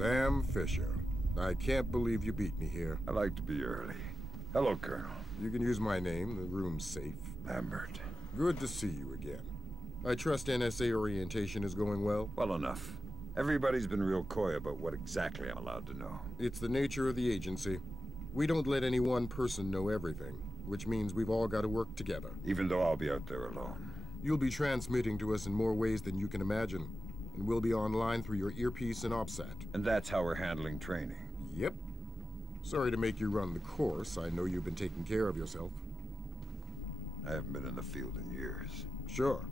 Sam Fisher. I can't believe you beat me here. I like to be early. Hello, Colonel. You can use my name. The room's safe. Lambert. Good to see you again. I trust NSA orientation is going well? Well enough. Everybody's been real coy about what exactly I'm allowed to know. It's the nature of the agency. We don't let any one person know everything, which means we've all got to work together. Even though I'll be out there alone. You'll be transmitting to us in more ways than you can imagine. And we'll be online through your earpiece and OPSAT. And that's how we're handling training. Yep. Sorry to make you run the course. I know you've been taking care of yourself. I haven't been in the field in years. Sure.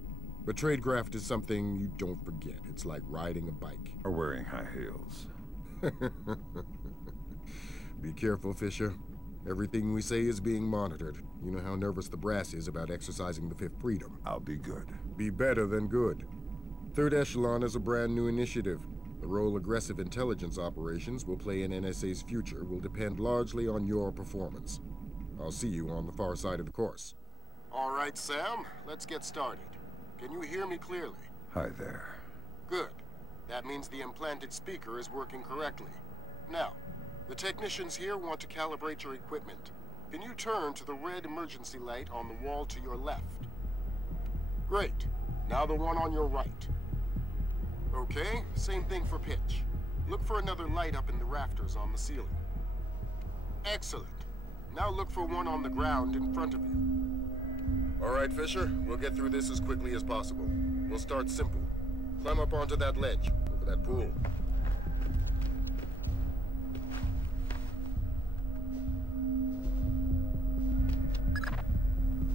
But tradecraft is something you don't forget. It's like riding a bike. Or wearing high heels. Be careful, Fisher. Everything we say is being monitored. You know how nervous the brass is about exercising the Fifth Freedom. I'll be good. Be better than good. Third Echelon is a brand new initiative. The role aggressive intelligence operations will play in NSA's future will depend largely on your performance. I'll see you on the far side of the course. All right, Sam. Let's get started. Can you hear me clearly? Hi there. Good. That means the implanted speaker is working correctly. Now, the technicians here want to calibrate your equipment. Can you turn to the red emergency light on the wall to your left? Great. Now the one on your right. Okay, same thing for pitch. Look for another light up in the rafters on the ceiling. Excellent. Now look for one on the ground in front of you. All right, Fisher, we'll get through this as quickly as possible. We'll start simple. Climb up onto that ledge, over that pool.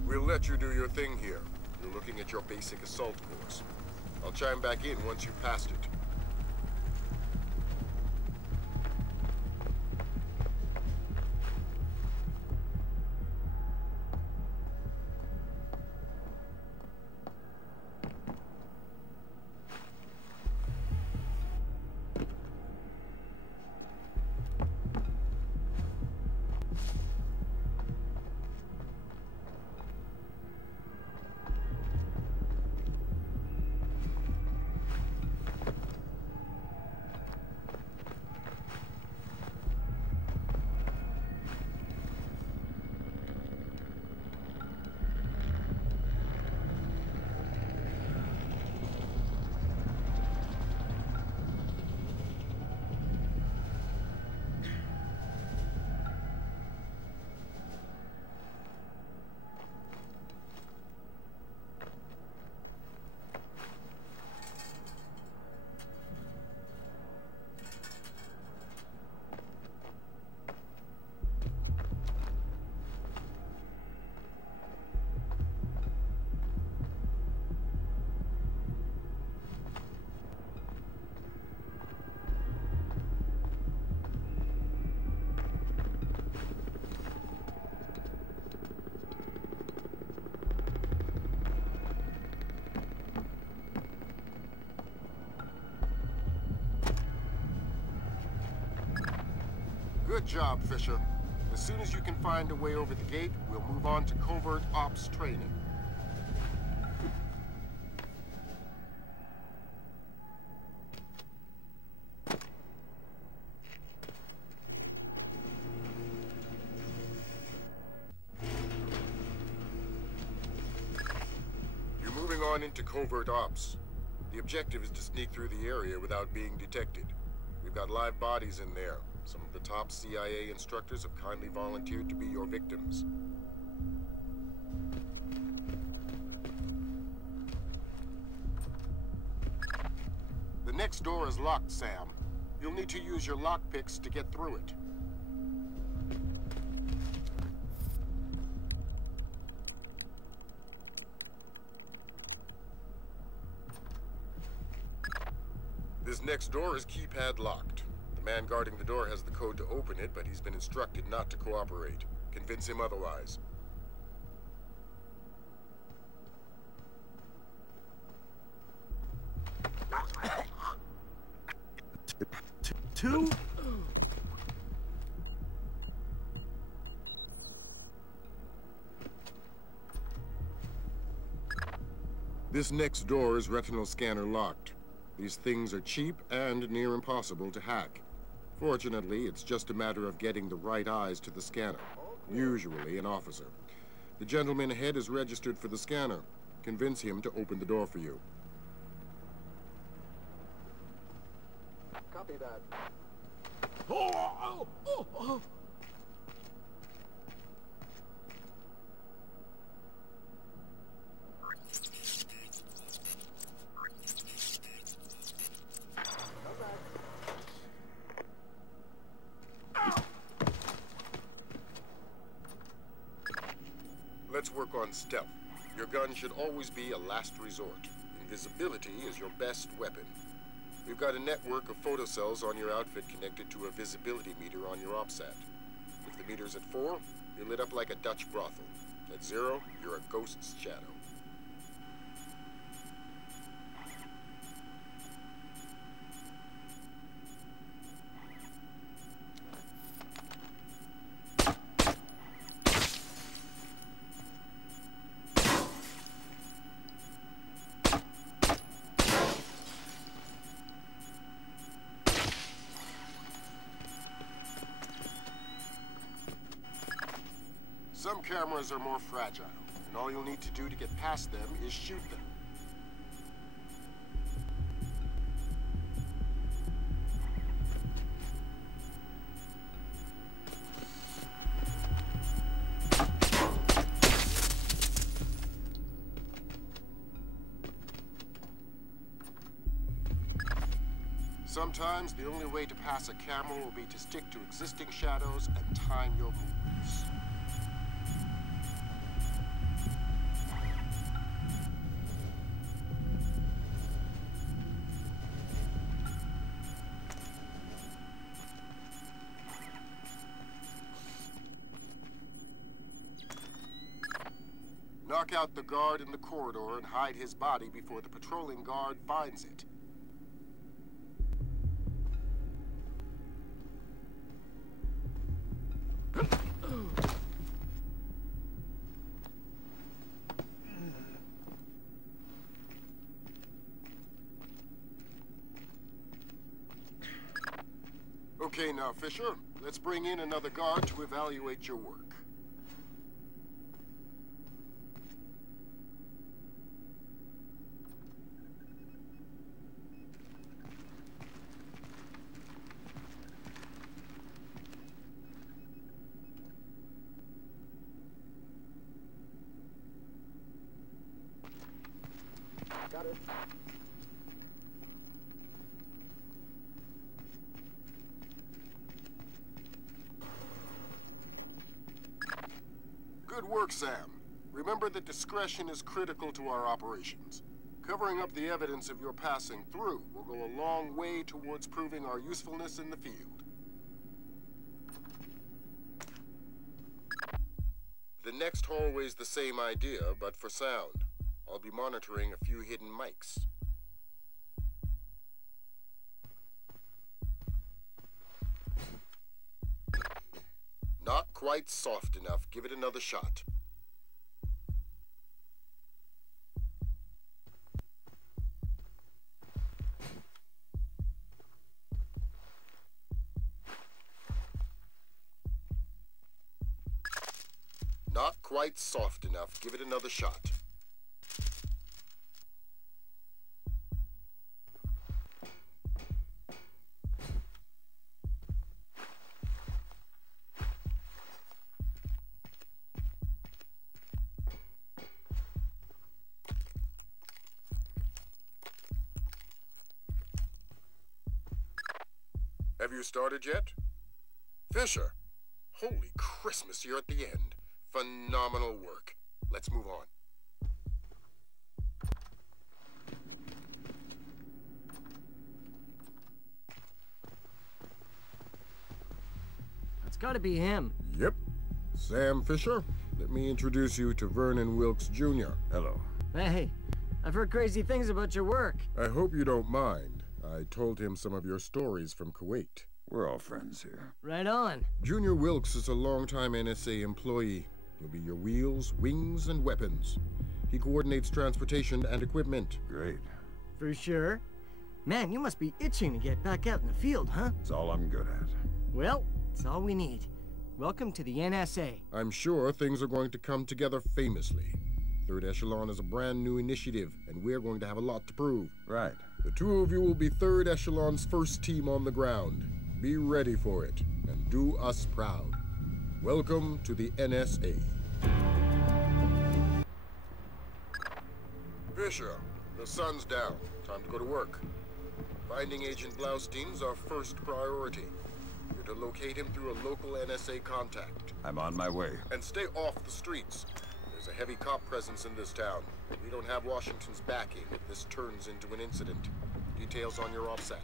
We'll let you do your thing here. You're looking at your basic assault course. I'll chime back in once you've passed it. Good job, Fisher. As soon as you can find a way over the gate, we'll move on to covert ops training. You're moving on into covert ops. The objective is to sneak through the area without being detected. We've got live bodies in there. Some of the top CIA instructors have kindly volunteered to be your victims. The next door is locked, Sam. You'll need to use your lockpicks to get through it. This next door is keypad locked. The Man guarding the door has the code to open it, but he's been instructed not to cooperate. Convince him otherwise. Two? This next door is retinal scanner locked. These things are cheap and near impossible to hack. Fortunately, it's just a matter of getting the right eyes to the scanner, usually an officer. The gentleman ahead is registered for the scanner. Convince him to open the door for you. Copy that. Let's work on stealth. Your gun should always be a last resort. Invisibility is your best weapon. We've got a network of photocells on your outfit connected to a visibility meter on your OPSAT. If the meter's at 4, you're lit up like a Dutch brothel. At 0, you're a ghost's shadow. Some cameras are more fragile, and all you'll need to do to get past them is shoot them. Sometimes the only way to pass a camera will be to stick to existing shadows and time your movements. Knock out the guard in the corridor and hide his body before the patrolling guard finds it. Okay now, Fisher. Let's bring in another guard to evaluate your work. Got it. Good work, Sam. Remember that discretion is critical to our operations. Covering up the evidence of your passing through will go a long way towards proving our usefulness in the field. The next hallway's the same idea, but for sound. I'll be monitoring a few hidden mics. Not quite soft enough. Give it another shot. Not quite soft enough. Give it another shot. Have you started yet? Fisher! Holy Christmas, you're at the end. Phenomenal work. Let's move on. It's gotta be him. Yep. Sam Fisher, let me introduce you to Vernon Wilkes Jr. Hello. Hey, I've heard crazy things about your work. I hope you don't mind. I told him some of your stories from Kuwait. We're all friends here. Right on. Junior Wilkes is a longtime NSA employee. He'll be your wheels, wings, and weapons. He coordinates transportation and equipment. Great. For sure. Man, you must be itching to get back out in the field, huh? It's all I'm good at. Well, it's all we need. Welcome to the NSA. I'm sure things are going to come together famously. Third Echelon is a brand new initiative, and we're going to have a lot to prove. Right. The two of you will be Third Echelon's first team on the ground. Be ready for it, and do us proud. Welcome to the NSA. Fisher, the sun's down. Time to go to work. Finding Agent Blaustein's our first priority. You're to locate him through a local NSA contact. I'm on my way. And stay off the streets. There's a heavy cop presence in this town. We don't have Washington's backing if this turns into an incident. Details on your offset.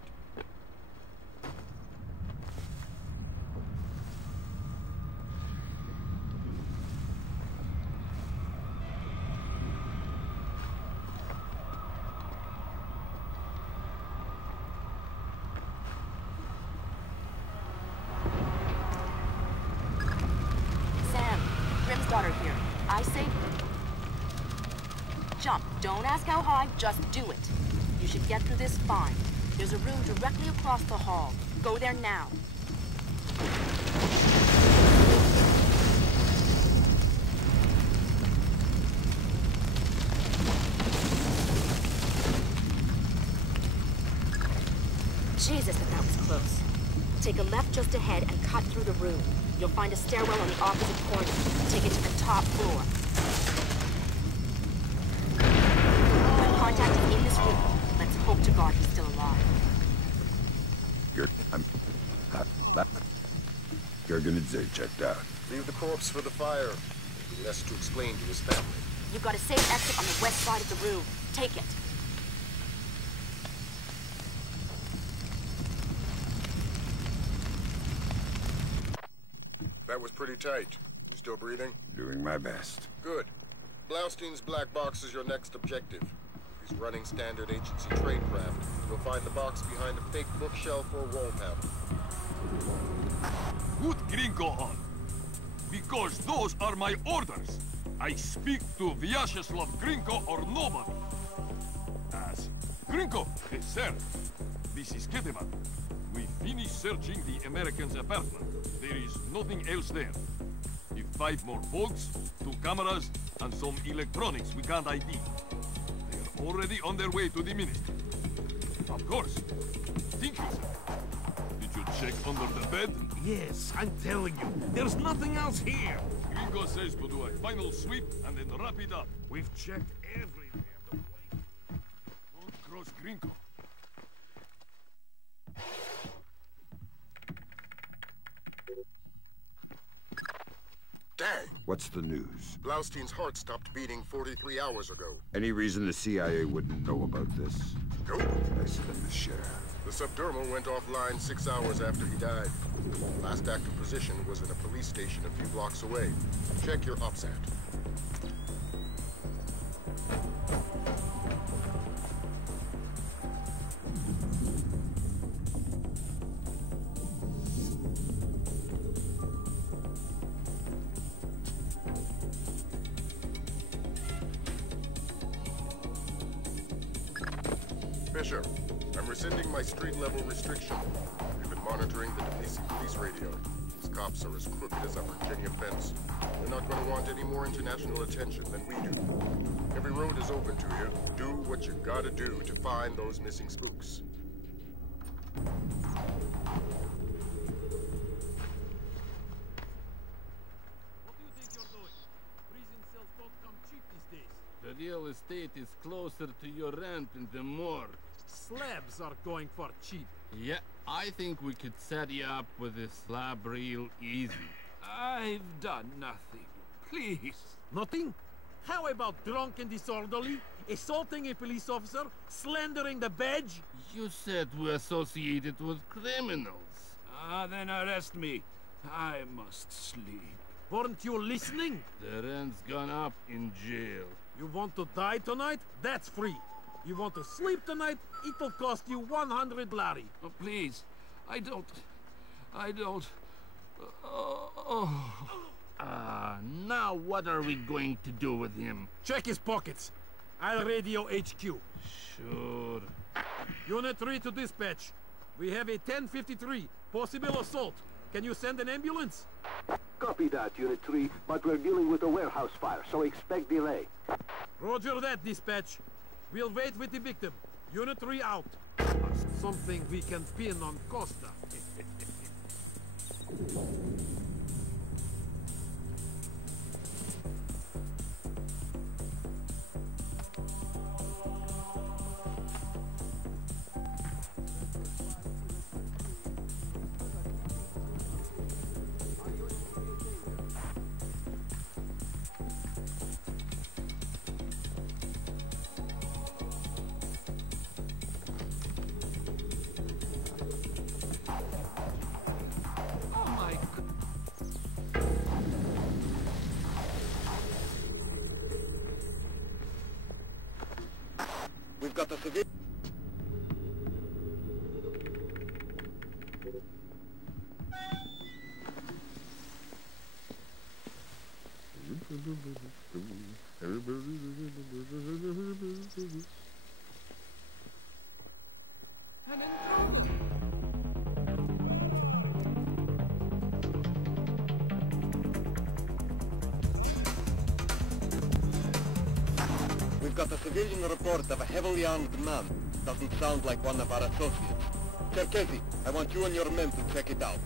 Daughter here. I say jump. Don't ask how high, just do it. You should get through this fine. There's a room directly across the hall. Go there now. Jesus, but that was close. Take a left just ahead and cut through the room. You'll find a stairwell on the opposite corner. Take it to the top floor. The contact is in this room. Let's hope to God he's still alive. Gergenidze checked out. Leave the corpse for the fire. There'll be less to explain to his family. You've got a safe exit on the west side of the room. Take it. That was pretty tight. You still breathing? Doing my best. Good. Blaustein's black box is your next objective. If he's running standard agency tradecraft, you'll find the box behind a fake bookshelf or wall panel. Put Gringo on. Because those are my orders. I speak to Vyacheslav Gringo or nobody. As Gringo, yes, sir. This is Ketevan. We finished searching the American's apartment. There is nothing else there. If 5 more folks, 2 cameras, and some electronics we can't ID. They're already on their way to the ministry. Of course. Think you, sir. Did you check under the bed? Yes, I'm telling you, there's nothing else here. Gringo says to do a final sweep and then wrap it up. We've checked everywhere. Don't cross Gringo. Dang! What's the news? Blaustein's heart stopped beating 43 hours ago. Any reason the CIA wouldn't know about this? Nope. Nice of them to share. The subdermal went offline 6 hours after he died. Last active position was in a police station a few blocks away. Check your OPSAT. Fisher, I'm rescinding my street-level restriction. We've been monitoring the Tbilisi police radio. These cops are as crooked as a Virginia fence. They're not going to want any more international attention than we do. Every road is open to you. Do what you gotta do to find those missing spooks. What do you think you're doing? Prison cells don't come cheap these days. The real estate is closer to your rent than the morgue. Slabs are going for cheap. Yeah, I think we could set you up with a slab real easy. I've done nothing. Please. Nothing? How about drunk and disorderly? Assaulting a police officer? Slandering the badge? You said we're associated with criminals. Then arrest me. I must sleep. Weren't you listening? The rent's gone up in jail. You want to die tonight? That's free. You want to sleep tonight? It'll cost you 100 lari. Oh, please. I don't... Now what are we going to do with him? Check his pockets. I'll radio HQ. Sure. Unit 3 to dispatch. We have a 1053, possible assault. Can you send an ambulance? Copy that, Unit 3, but we're dealing with a warehouse fire, so expect delay. Roger that, dispatch. We'll wait with the victim. Unit 3 out. Something we can pin on Costa. We've got a civilian. We've got a civilian report of a heavily armed man. Doesn't sound like one of our associates. Cherkezi, I want you and your men to check it out.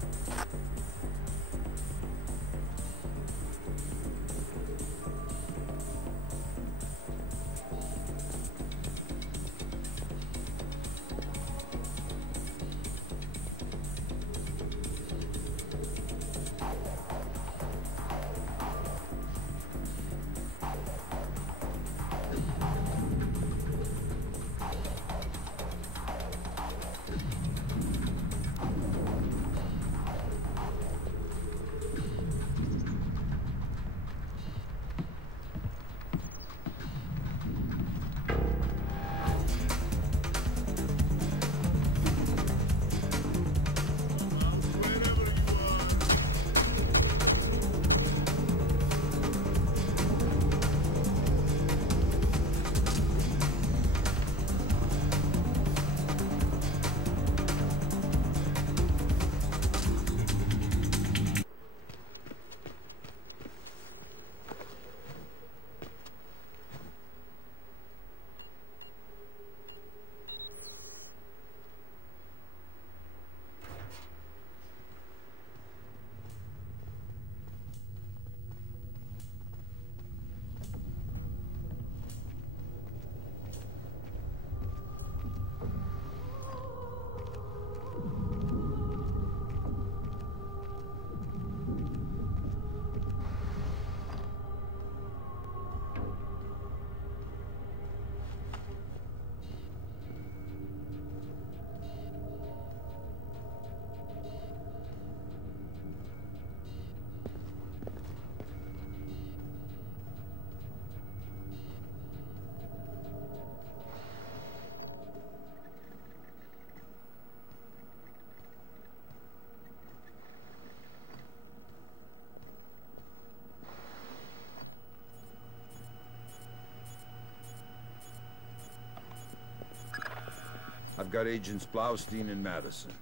I've got Agents Blaustein and Madison.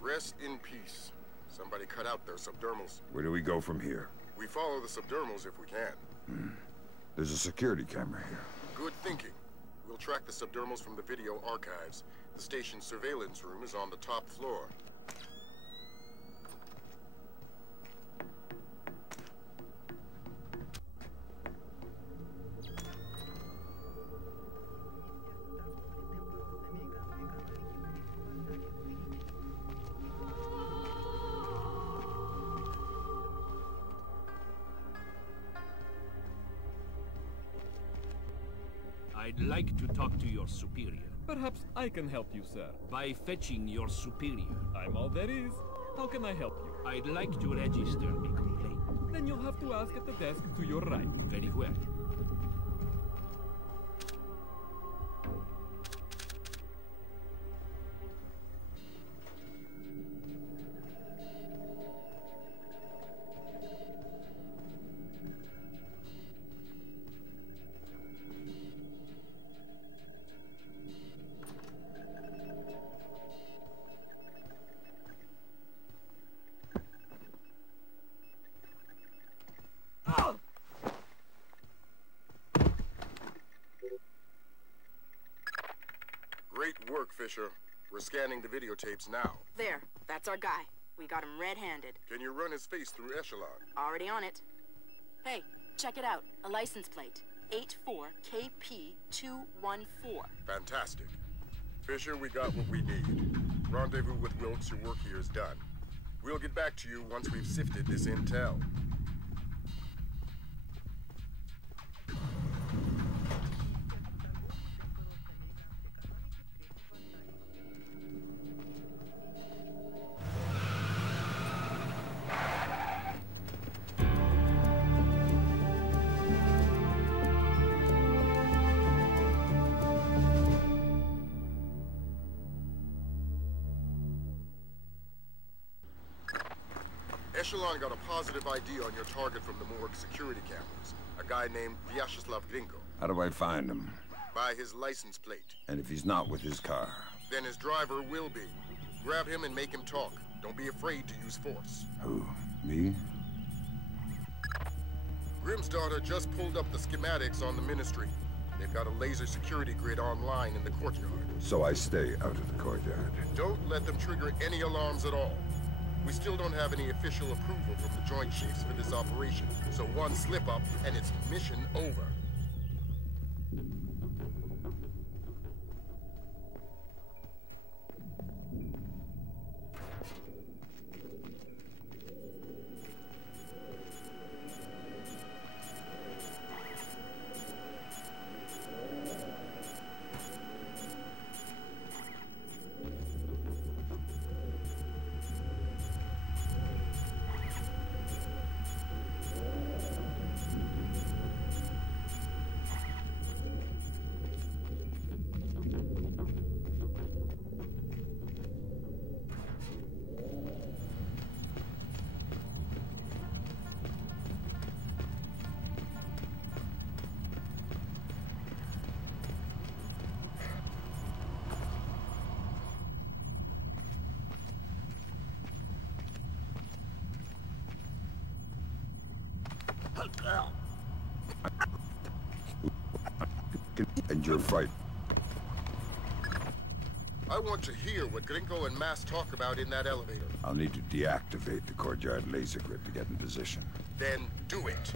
Rest in peace. Somebody cut out their subdermals. Where do we go from here? We follow the subdermals if we can. There's a security camera here. Good thinking. We'll track the subdermals from the video archives. The station's surveillance room is on the top floor. I'd like to talk to your superior. Perhaps I can help you, sir. By fetching your superior. I'm all there is. How can I help you? I'd like to register a complaint. Then you'll have to ask at the desk to your right. Very well. Great work, Fisher. We're scanning the videotapes now. There, that's our guy. We got him red-handed. Can you run his face through Echelon? Already on it. Hey, check it out. A license plate. 84KP214. Fantastic. Fisher, we got what we need. Rendezvous with Wilkes, your work here is done. We'll get back to you once we've sifted this intel. Echelon got a positive ID on your target from the morgue security cameras. A guy named Vyacheslav Grinko. How do I find him? By his license plate. And if he's not with his car? Then his driver will be. Grab him and make him talk. Don't be afraid to use force. Who? Me? Grimm's daughter just pulled up the schematics on the Ministry. They've got a laser security grid online in the courtyard. So I stay out of the courtyard. Don't let them trigger any alarms at all. We still don't have any official approval from the Joint Chiefs for this operation, so one slip-up and it's mission over. And you're frightened. I want to hear what Grinko and Mass talk about in that elevator. I'll need to deactivate the courtyard laser grid to get in position. Then do it.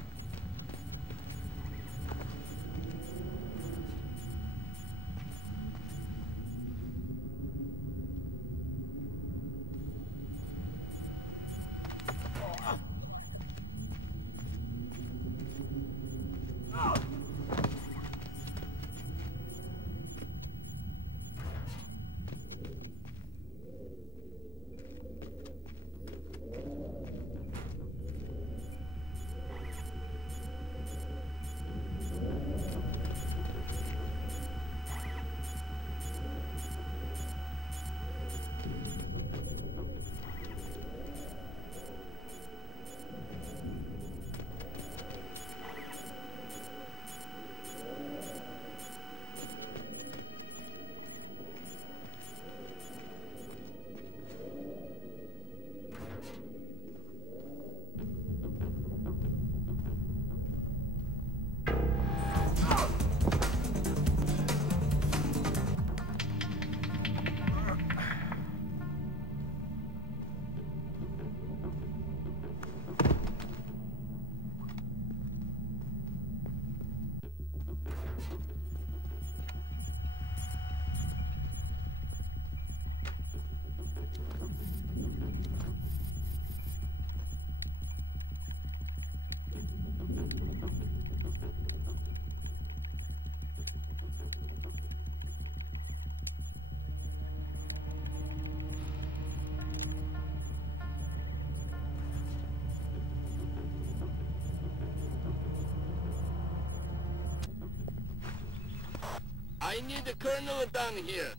I need a colonel down here.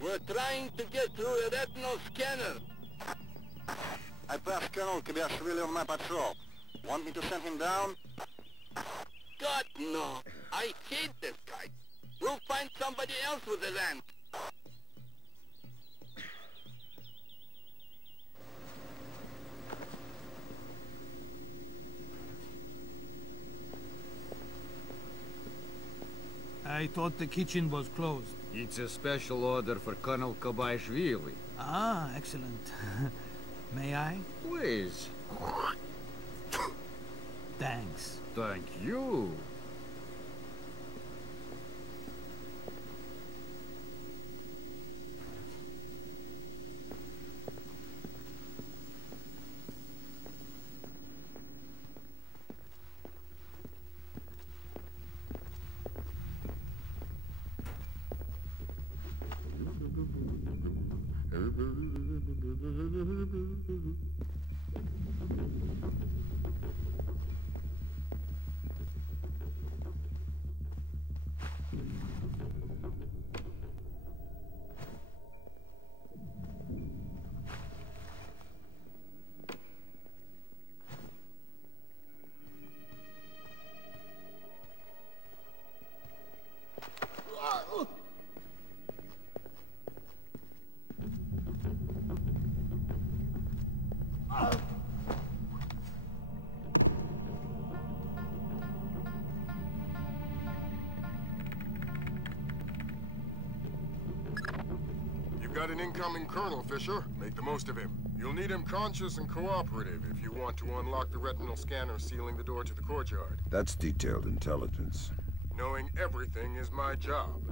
We're trying to get through a retinal scanner. I passed Colonel Kabiashvili on my patrol. Want me to send him down? God, no. I hate this guy. We'll find somebody else with a rank. I thought the kitchen was closed. It's a special order for Colonel Kabaishvili. Ah, excellent. May I? Please. Thanks. Thank you. You've got an incoming colonel, Fisher. Make the most of him. You'll need him conscious and cooperative if you want to unlock the retinal scanner sealing the door to the courtyard. That's detailed intelligence. Knowing everything is my job.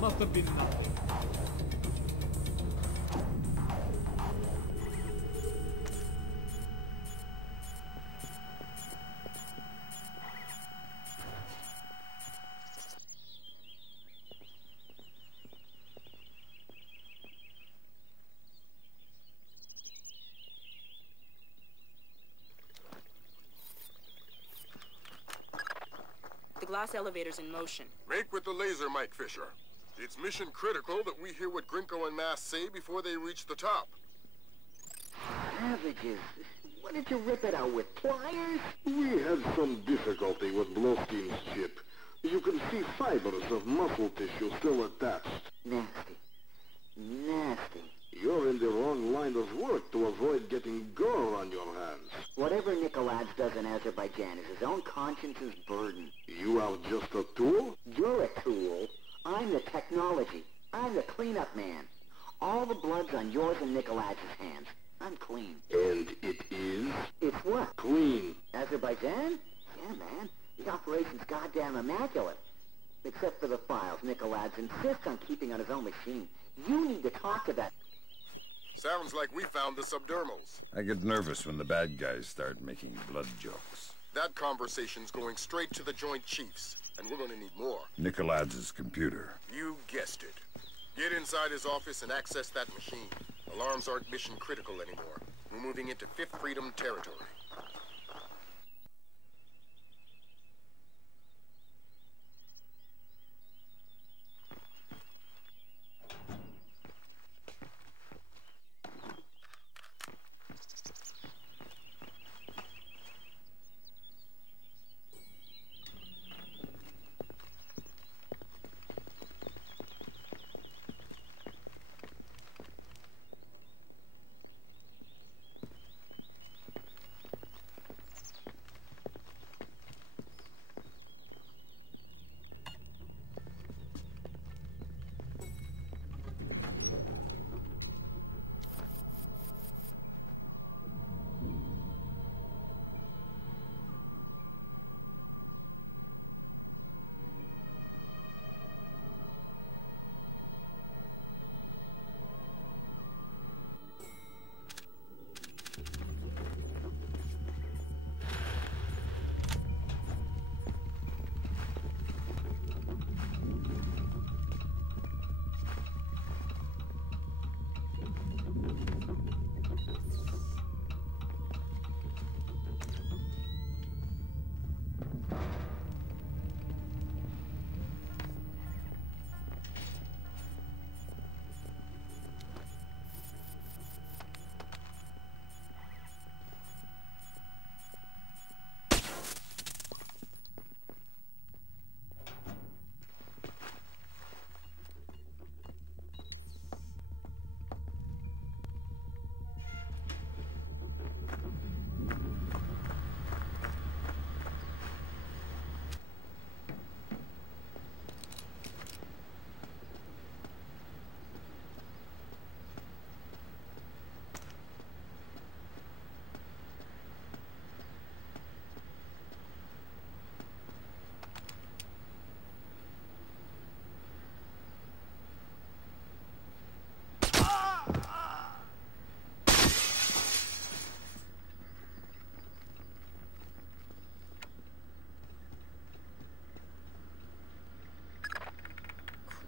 Must have been nothing. The glass elevator's in motion. Make with the laser, Mike Fisher. It's mission critical that we hear what Grinko and Mass say before they reach the top. Savages. What did you rip it out with, pliers? We had some difficulty with Blowstein's chip. You can see fibers of muscle tissue still attached. Nasty. Nasty. You're in the wrong line of work to avoid getting gore on your hands. Whatever Nikolaj does in Azerbaijan is his own conscience's burden. You are just a tool? You're a tool. I'm the technology. I'm the cleanup man. All the blood's on yours and Nikolaj's hands. I'm clean. And it is? It's what? Clean. Azerbaijan? Yeah, man. The operation's goddamn immaculate. Except for the files Nikolaj insists on keeping on his own machine. You need to talk to that. Sounds like we found the subdermals. I get nervous when the bad guys start making blood jokes. That conversation's going straight to the Joint Chiefs, and we're gonna need more. Nikoladz's computer. You guessed it. Get inside his office and access that machine. Alarms aren't mission critical anymore. We're moving into Fifth Freedom territory.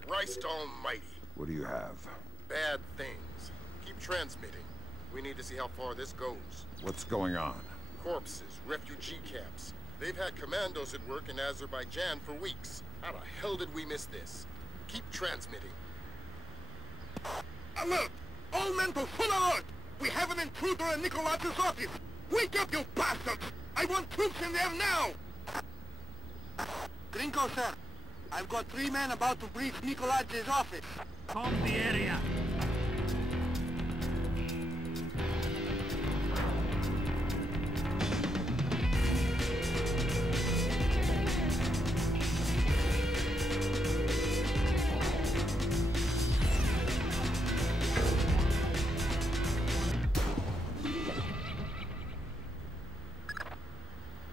Christ almighty. What do you have? Bad things. Keep transmitting. We need to see how far this goes. What's going on? Corpses, refugee camps. They've had commandos at work in Azerbaijan for weeks. How the hell did we miss this? Keep transmitting. Alert! All men to full alert! We have an intruder in Nikoladz's office! Wake up, you bastards! I want troops in there now! Gringo, sir. I've got 3 men about to breach Nikoladz's office. Calm the area.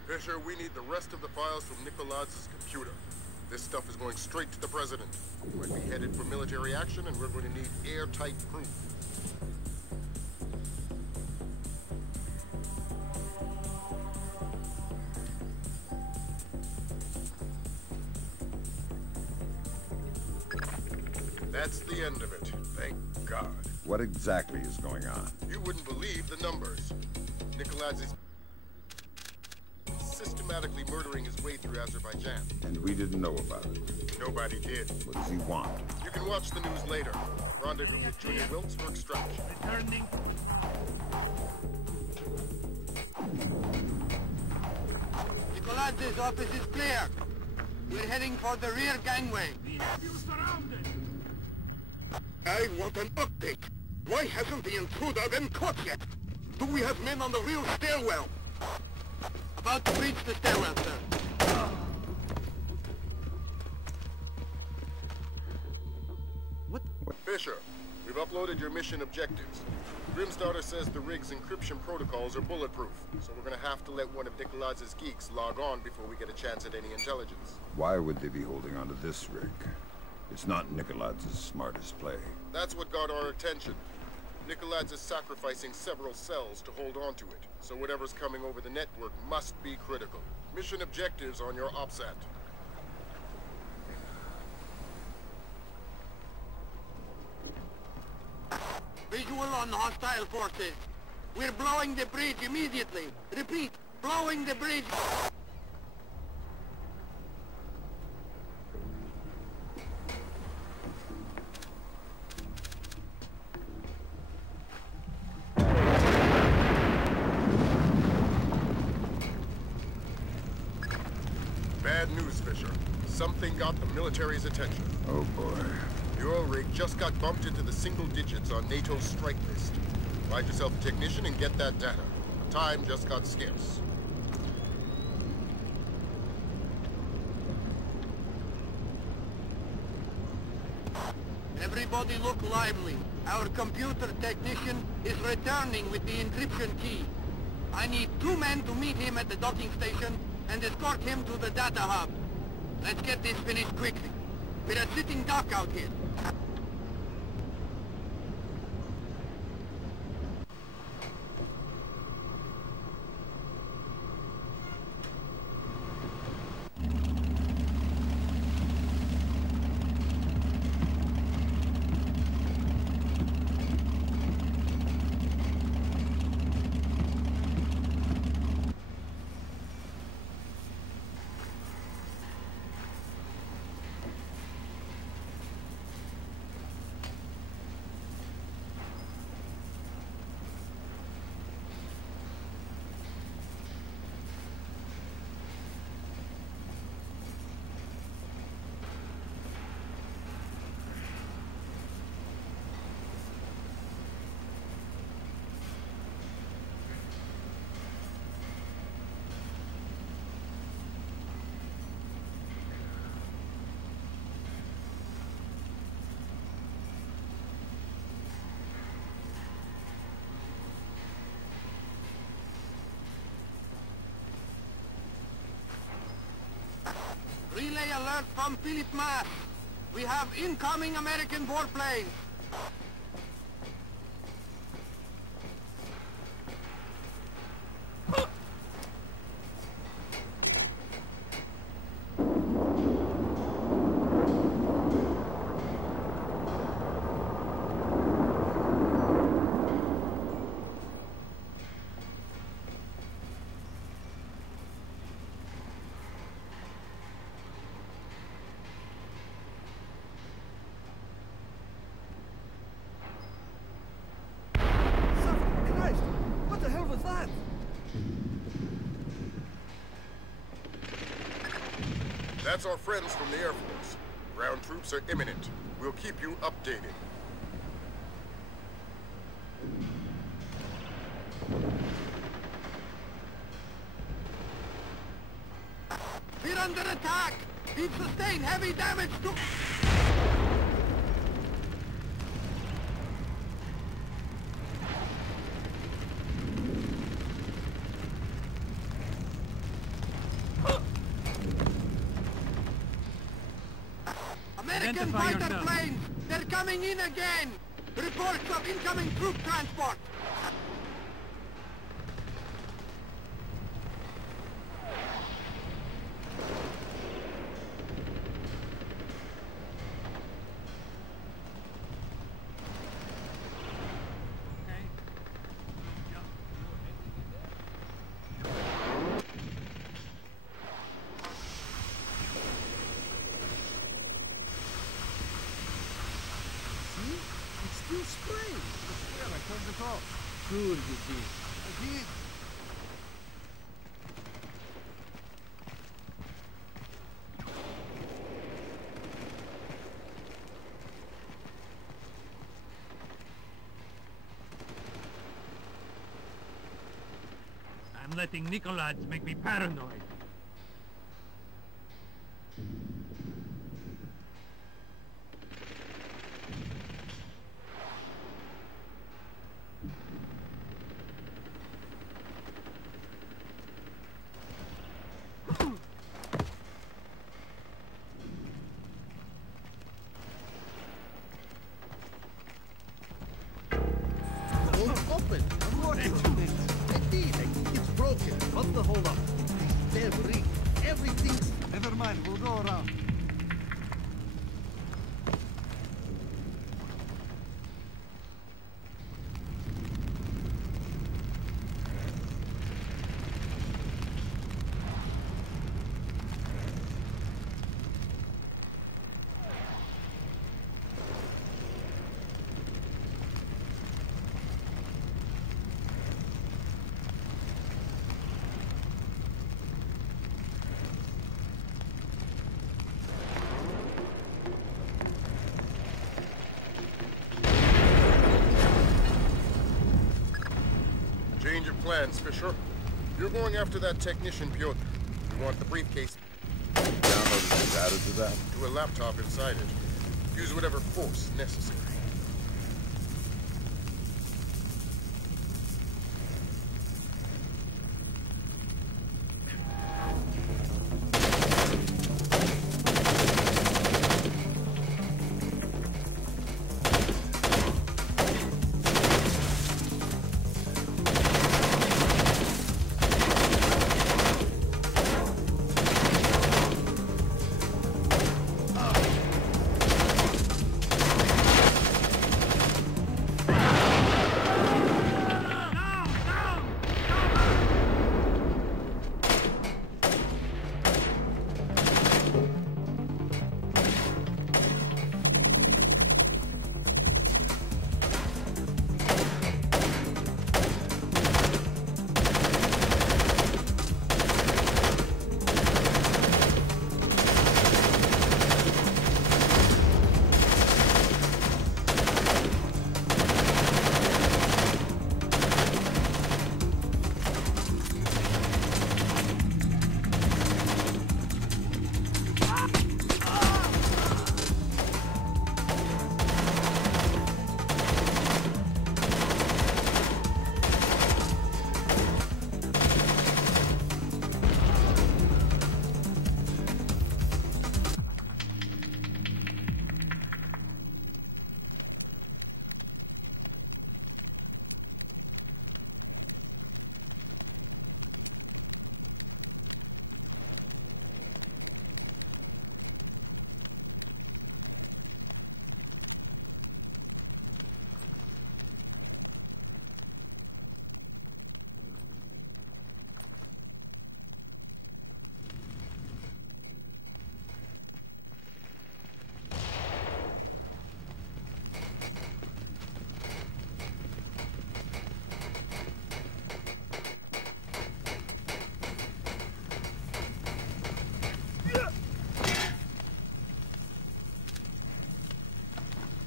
Fisher, we need the rest of the files from Nikoladz's computer. This stuff is going straight to the president. We're going to be headed for military action, and we're going to need airtight proof. That's the end of it. Thank God. What exactly is going on? You wouldn't believe the numbers. Nikoladz's systematically murdering his way through Azerbaijan. And we didn't know about it. Nobody did. What does he want? You can watch the news later. Rendezvous with Junior Wilkes for extraction. Returning. Nikoladz's office is clear. We're heading for the rear gangway. You surrounded. I want an update. Why hasn't the intruder been caught yet? Do we have men on the rear stairwell? About to reach the stairwell, sir. What? Fisher, we've uploaded your mission objectives. Grimstarter says the rig's encryption protocols are bulletproof, so we're gonna have to let one of Nikoladz's geeks log on before we get a chance at any intelligence. Why would they be holding onto this rig? It's not Nikoladz's smartest play. That's what got our attention. Nicolaides is sacrificing several cells to hold on to it, so whatever's coming over the network must be critical. Mission objectives on your OPSAT. Visual on hostile forces. We're blowing the bridge immediately. Repeat, blowing the bridge. Bad news, Fisher. Something got the military's attention. Oh boy. Your rig just got bumped into the single digits on NATO's strike list. Find yourself a technician and get that data. Time just got scarce. Everybody look lively. Our computer technician is returning with the encryption key. I need 2 men to meet him at the docking station and escort him to the data hub. Let's get this finished quickly. We're a sitting duck out here. Relay alert from Philip Mass. We have incoming American warplanes. That's our friends from the Air Force. Ground troops are imminent. We'll keep you updated. We're under attack! We've sustained heavy damage to... American fighter planes! They're coming in again! Reports of incoming troop transport! You sprayed! Yeah, I turned it off. Sure you did. I did. I'm letting Nicolaides make me paranoid. equipment. What equipment? Indeed, it's broken. What's the hold up? They've rigged everything. Never mind, we'll go around. Change of plans, Fisher. You're going after that technician, Piotr. You want the briefcase. Downloaded data to that? To a laptop inside it. Use whatever force necessary.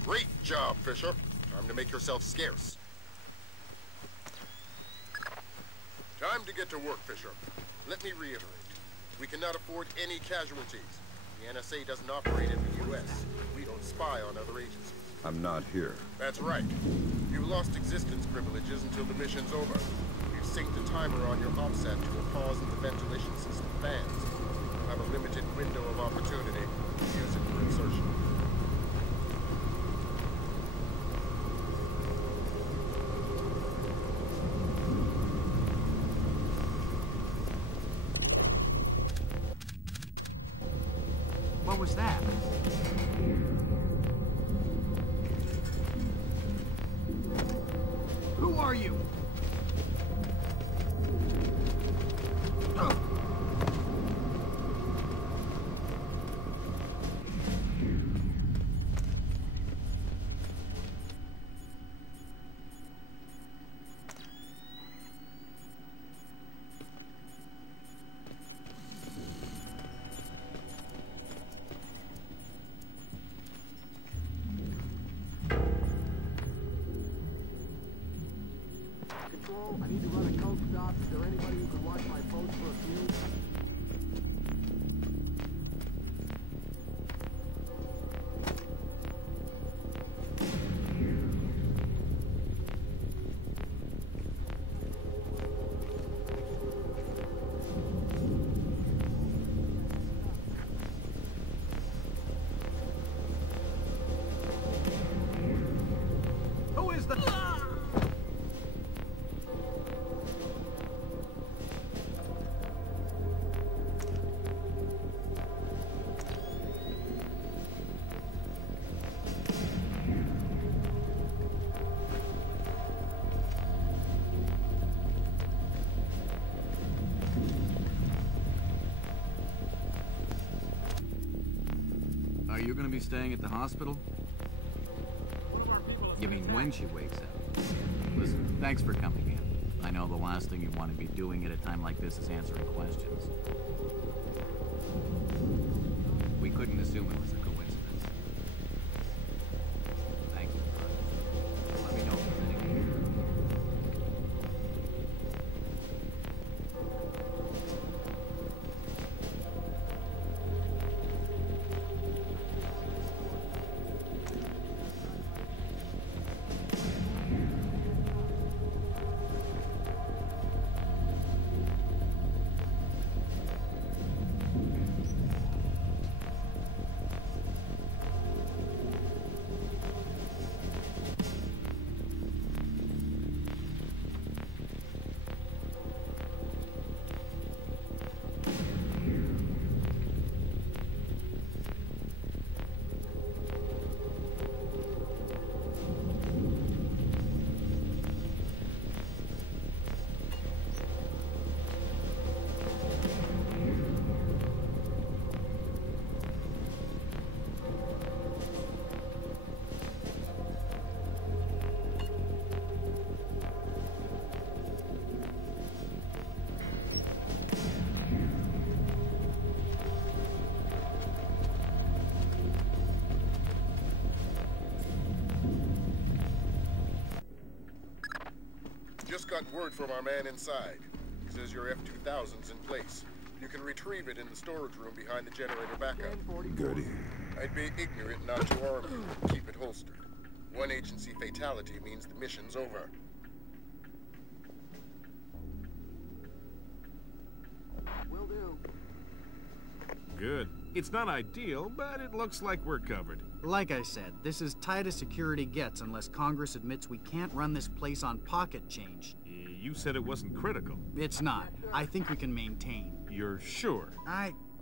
Great job, Fisher. Time to make yourself scarce. Time to get to work, Fisher. Let me reiterate. We cannot afford any casualties. The NSA doesn't operate in the U.S. We don't spy on other agencies. I'm not here. That's right. You've lost existence privileges until the mission's over. We've synced a timer on your offset to a pause in the ventilation system fans. You have a limited window of opportunity. Use it for insertion. What was that? Who are you? I need to run a coke stop. Is there anybody who could watch my post for a few? Who is the... you gonna be staying at the hospital? You mean when she wakes up? Listen, thanks for coming in. I know the last thing you want to be doing at a time like this is answering questions. We couldn't assume it was a coincidence. Thanks for trying. Let me know if there's anything. Just got word from our man inside. He says your F-2000's in place. You can retrieve it in the storage room behind the generator backup. Goody. I'd be ignorant not to arm you. Keep it holstered. One agency fatality means the mission's over. Will do. Good. It's not ideal, but it looks like we're covered. Like I said, this is tight as security gets unless Congress admits we can't run this place on pocket change. You said it wasn't critical. It's not. I think we can maintain. You're sure?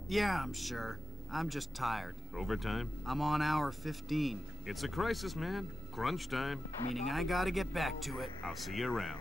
Yeah, I'm sure. I'm just tired. Overtime? I'm on hour 15. It's a crisis, man. Crunch time. Meaning I gotta get back to it. I'll see you around.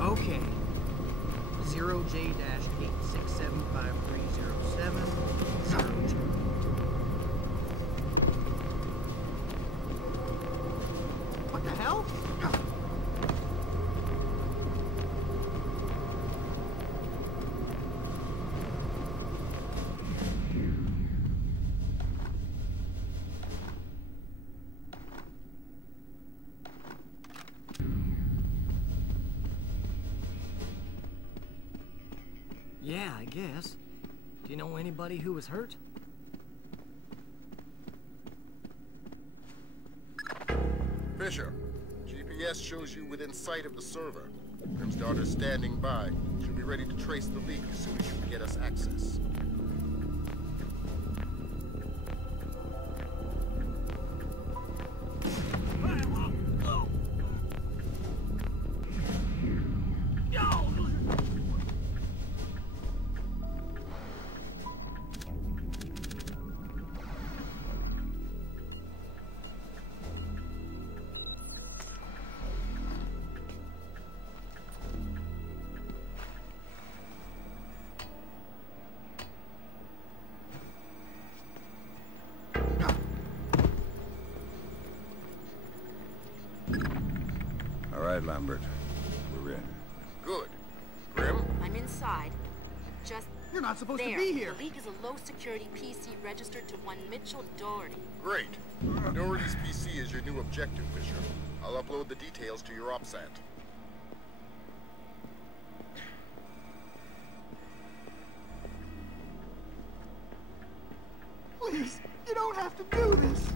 Okay. 0J-8675307. 0J. What the hell? Yeah, I guess. Do you know anybody who was hurt? Fisher, GPS shows you within sight of the server. Grim's daughter's standing by. She'll be ready to trace the leak as soon as you can get us access. Lambert. We're in. Good. Grim? I'm inside. Just You're not supposed there. to be here. The leak is a low-security PC registered to one Mitchell Doherty. Great. Doherty's PC is your new objective, Fisher. I'll upload the details to your OPSAT. Please, you don't have to do this.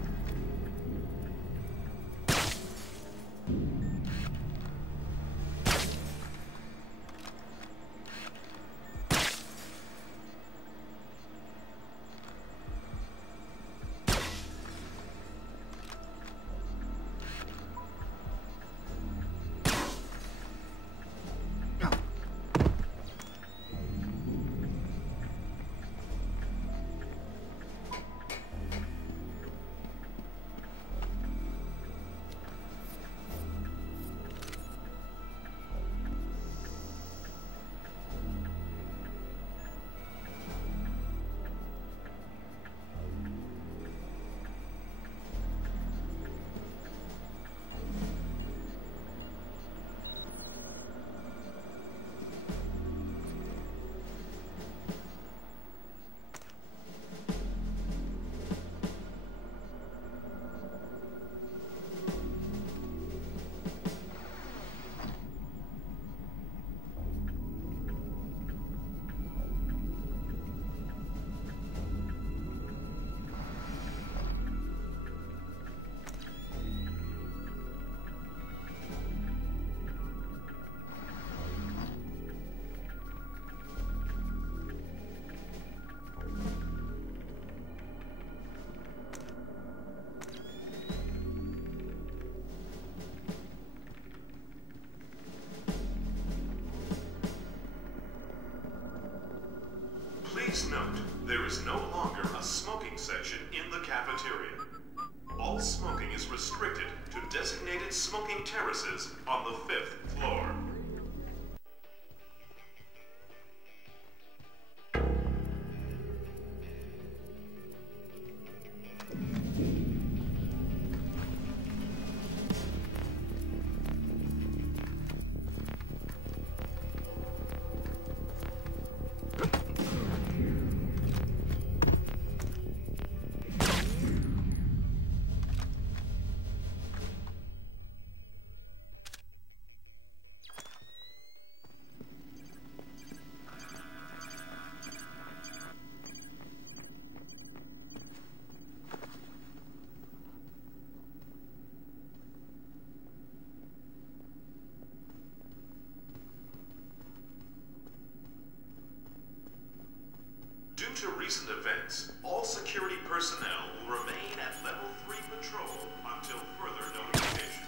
Please note, there is no longer a smoking section in the cafeteria. All smoking is restricted to designated smoking terraces on the 5th floor. Due to recent events, all security personnel will remain at Level 3 patrol until further notification.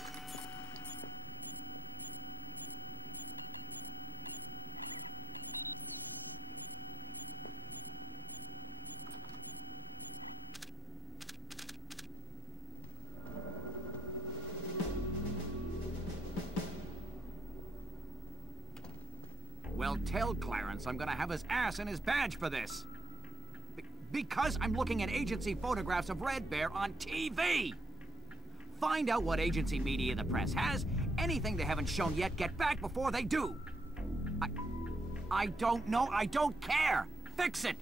Well, tell Clarence I'm gonna have his ass in his badge for this. Because I'm looking at agency photographs of Red Bear on TV! Find out what agency media the press has. Anything they haven't shown yet, get back before they do. I don't know. I don't care. Fix it.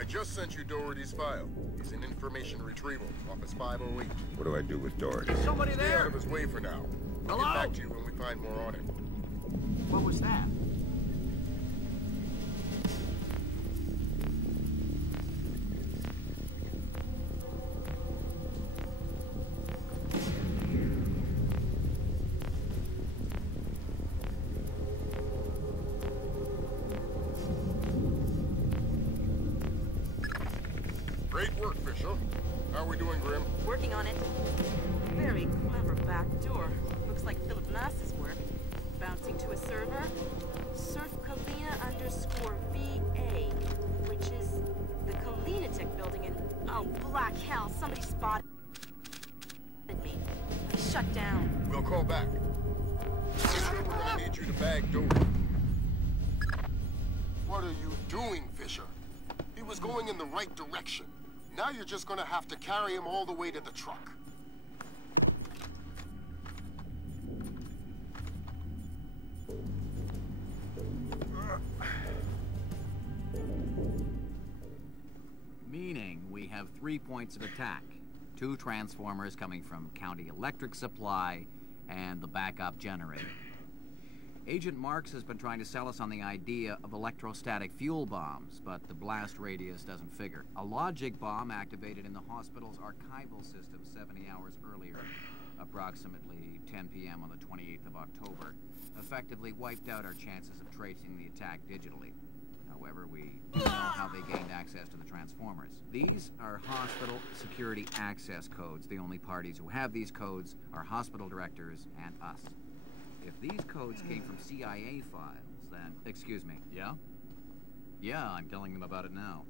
I just sent you Doherty's file. He's in information retrieval, office 508. What do I do with Doherty? Somebody Stay there! out of his way for now. I'll Hello? get back to you when we find more on him. What was that? we doing, Grim? Working on it. Very clever back door. Looks like Philip Nass's work. Bouncing to a server. Surf Kalina_VA, which is the Kalina Tech building in... Oh, black hell. Somebody spotted me. They shut down. We'll call back. Fisher, we're gonna need you to bag Dory. What are you doing, Fisher? He was going in the right direction. Now you're just gonna have to carry him all the way to the truck. Meaning we have 3 points of attack. 2 transformers coming from County Electric Supply and the backup generator. Agent Marks has been trying to sell us on the idea of electrostatic fuel bombs, but the blast radius doesn't figure. A logic bomb activated in the hospital's archival system 70 hours earlier, approximately 10 p.m. on the 28th of October, effectively wiped out our chances of tracing the attack digitally. However, we don't know how they gained access to the transformers. These are hospital security access codes. The only parties who have these codes are hospital directors and us. If these codes came from CIA files, then... Excuse me. Yeah? Yeah, I'm telling them about it now.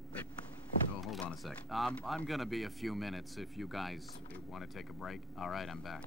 Oh, hold on a sec. I'm gonna be a few minutes if you guys want to take a break. All right, I'm back.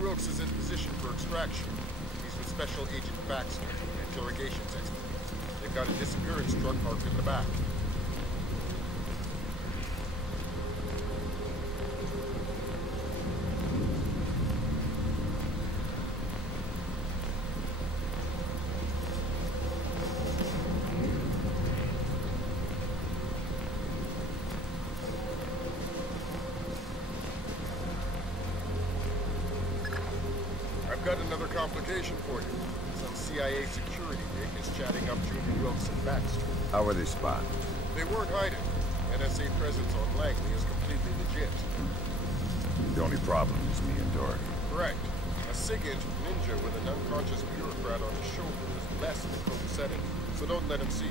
Wilkes is in position for extraction. He's with Special Agent Baxter, an interrogations expert. They've got a disappearance truck parked in the back. Got another complication for you. Some CIA security rig is chatting up Junior Wilkes and Baxter. How were they spotted? They weren't hiding. NSA presence on Langley is completely legit. The only problem is me and Doherty. Correct. A SIG agent ninja with an unconscious bureaucrat on his shoulder is less than copacetic, so don't let him see you.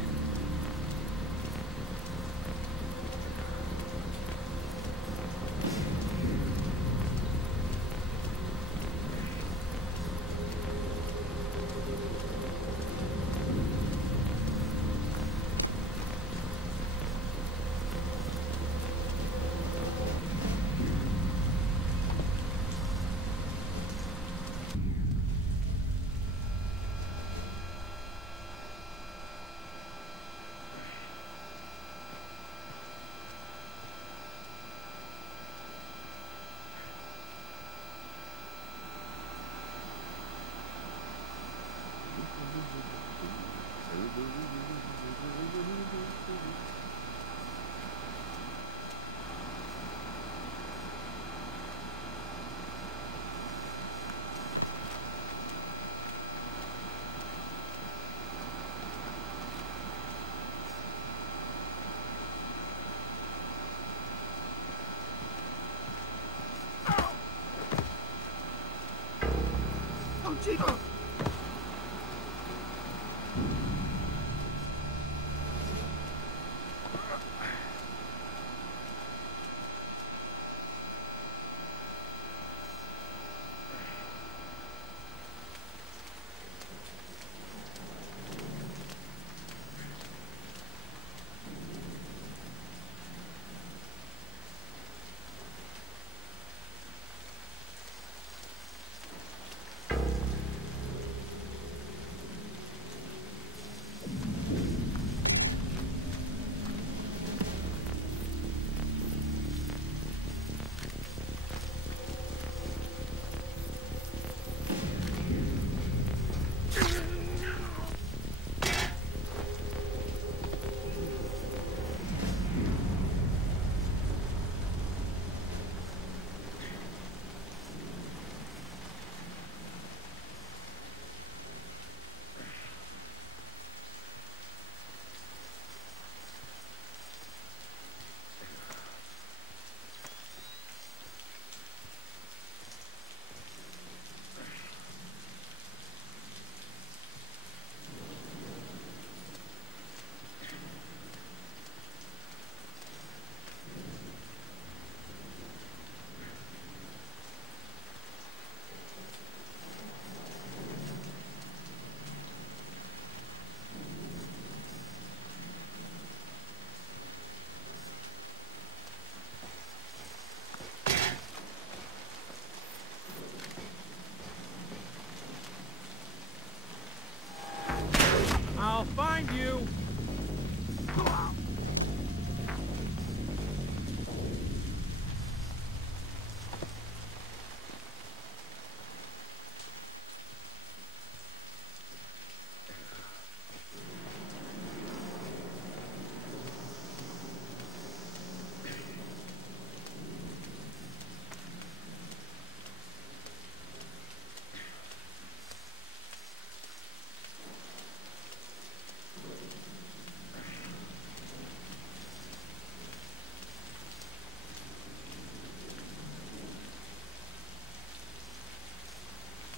I'll find you!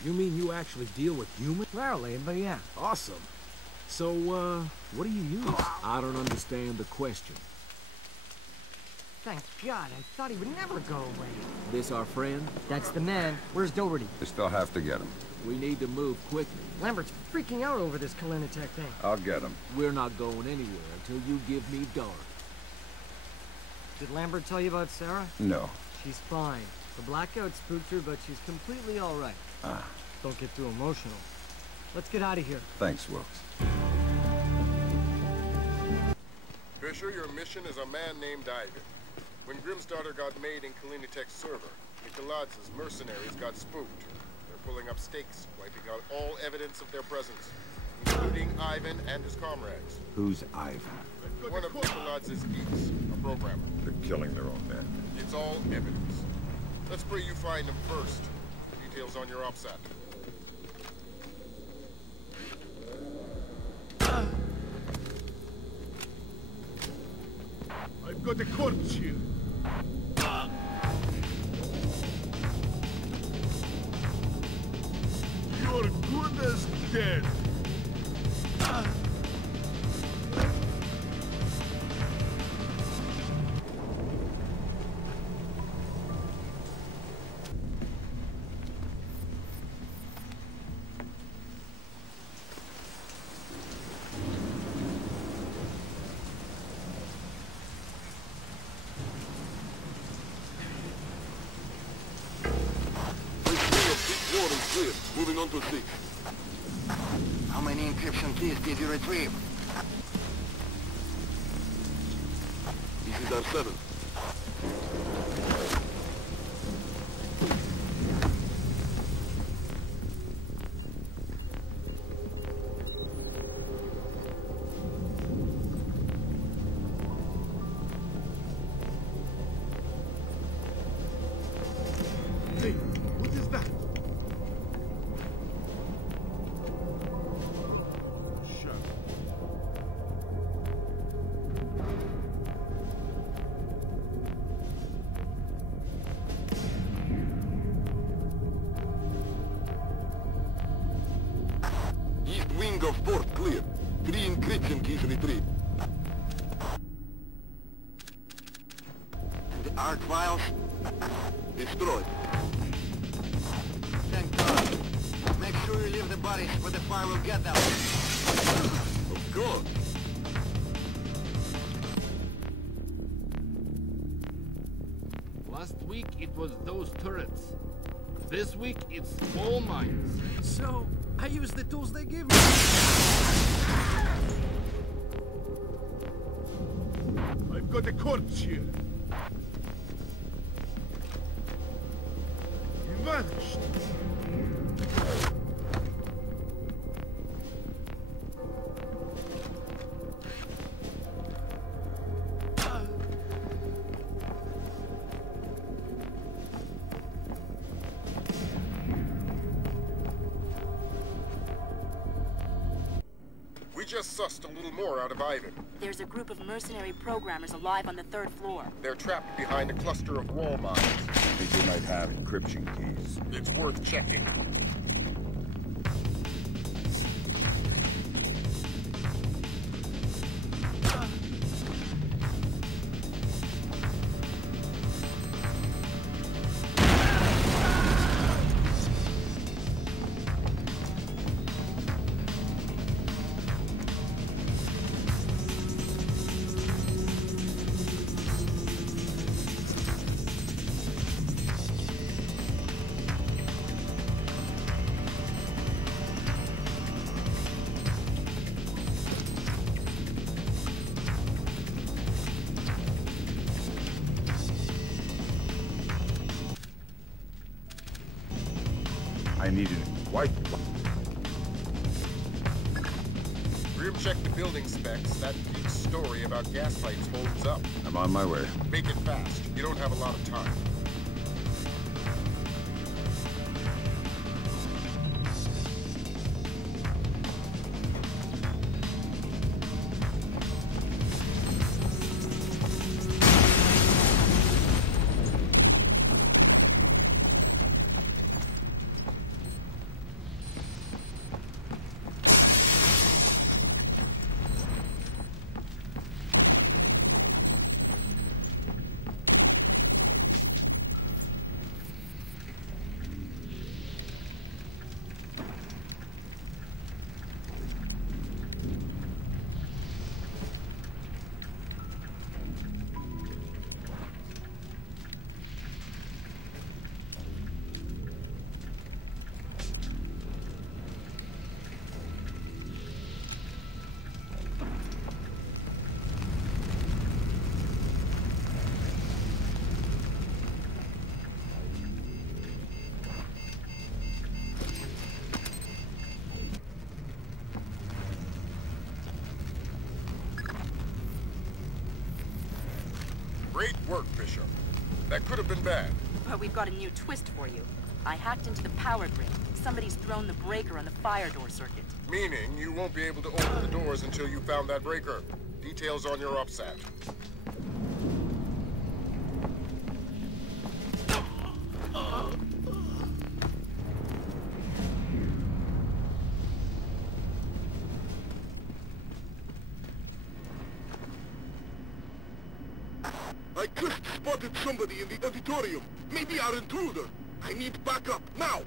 You mean you actually deal with humans? Rarely, but yeah. Awesome. So, what do you use? I don't understand the question. Thank God, I thought he would never go away. This our friend? That's the man. Where's Doherty? They still have to get him. We need to move quickly. Lambert's freaking out over this Kalinatech thing. I'll get him. We're not going anywhere until you give me Doherty. Did Lambert tell you about Sarah? No. She's fine. The blackout spooked her, but she's completely all right. Don't get too emotional. Let's get out of here. Thanks, Wilkes. Fisher, your mission is a man named Ivan. When Grimsdottir got made in Kalinatech's server, Neutralizing's mercenaries got spooked. They're pulling up stakes, wiping out all evidence of their presence, including Ivan and his comrades. Who's Ivan? One of Neutralizing's geeks, a programmer. They're killing their own men. It's all evidence. Let's pray you find him first. Details on your OPSAT. I've got a corpse here. You're good as dead. Moving on to 6. How many encryption keys did you retrieve? This is our 7th. Hey, what is that? East wing of fort clear. 3 encryption keys retrieved. The ARC files? Destroyed. Thank God. Make sure you leave the bodies where the fire will get them. Of course. Last week it was those turrets. This week it's all mines. So, I use the tools they give me. I've got a corpse here. He vanished. We just sussed a little more out of Ivan. There's a group of mercenary programmers alive on the 3rd floor. They're trapped behind a cluster of wall mines. I think they might have encryption keys. It's worth checking. I need a white. Grim check the building specs. That geek's story about gas pipes holds up. I'm on my way. Make it fast. You don't have a lot of time. Great work, Bishop. That could have been bad. But we've got a new twist for you. I hacked into the power grid. Somebody's thrown the breaker on the fire door circuit. Meaning you won't be able to open the doors until you found that breaker. Details on your upsat. I just spotted somebody in the auditorium. Maybe our intruder. I need backup, now!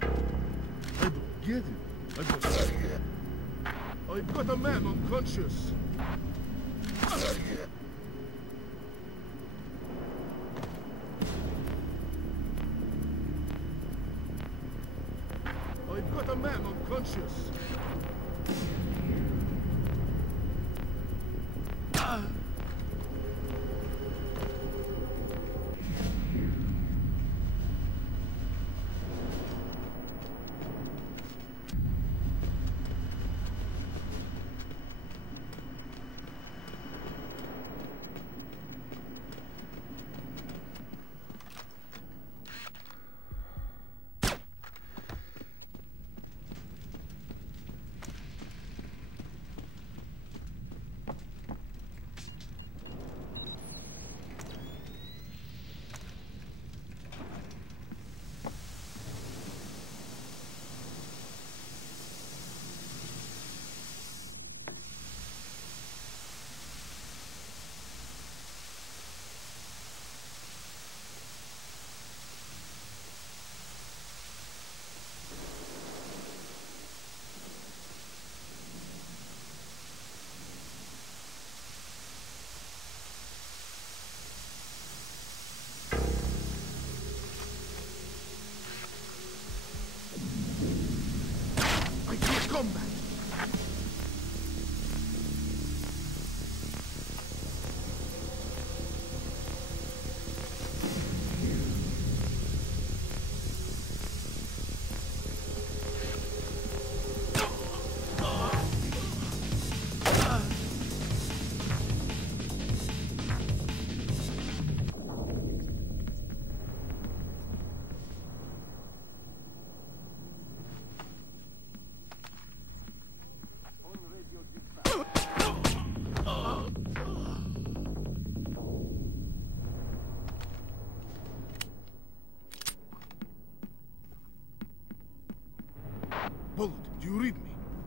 I don't get it. I've got a man unconscious. I've got a man unconscious.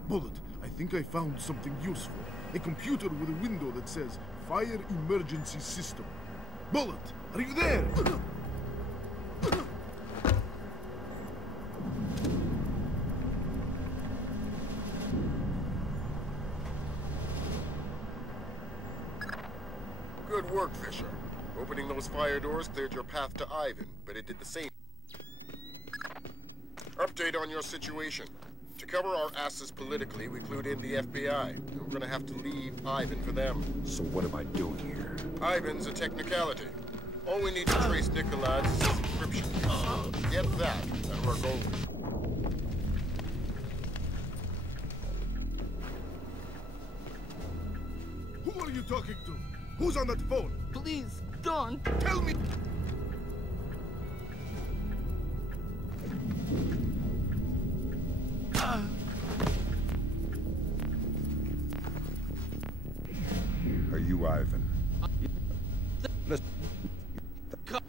Bullet, I think I found something useful. A computer with a window that says Fire Emergency System. Bullet, are you there? Good work, Fisher. Opening those fire doors cleared your path to Ivan, but it did the same. Update on your situation. To cover our asses politically, we clued in the FBI, and we're gonna have to leave Ivan for them. So what am I doing here? Ivan's a technicality. All we need to trace Nikolai's is his encryption. Get that, and we're golden. Who are you talking to? Who's on that phone? Please, don't. Tell me! Are you Ivan? Listen. Go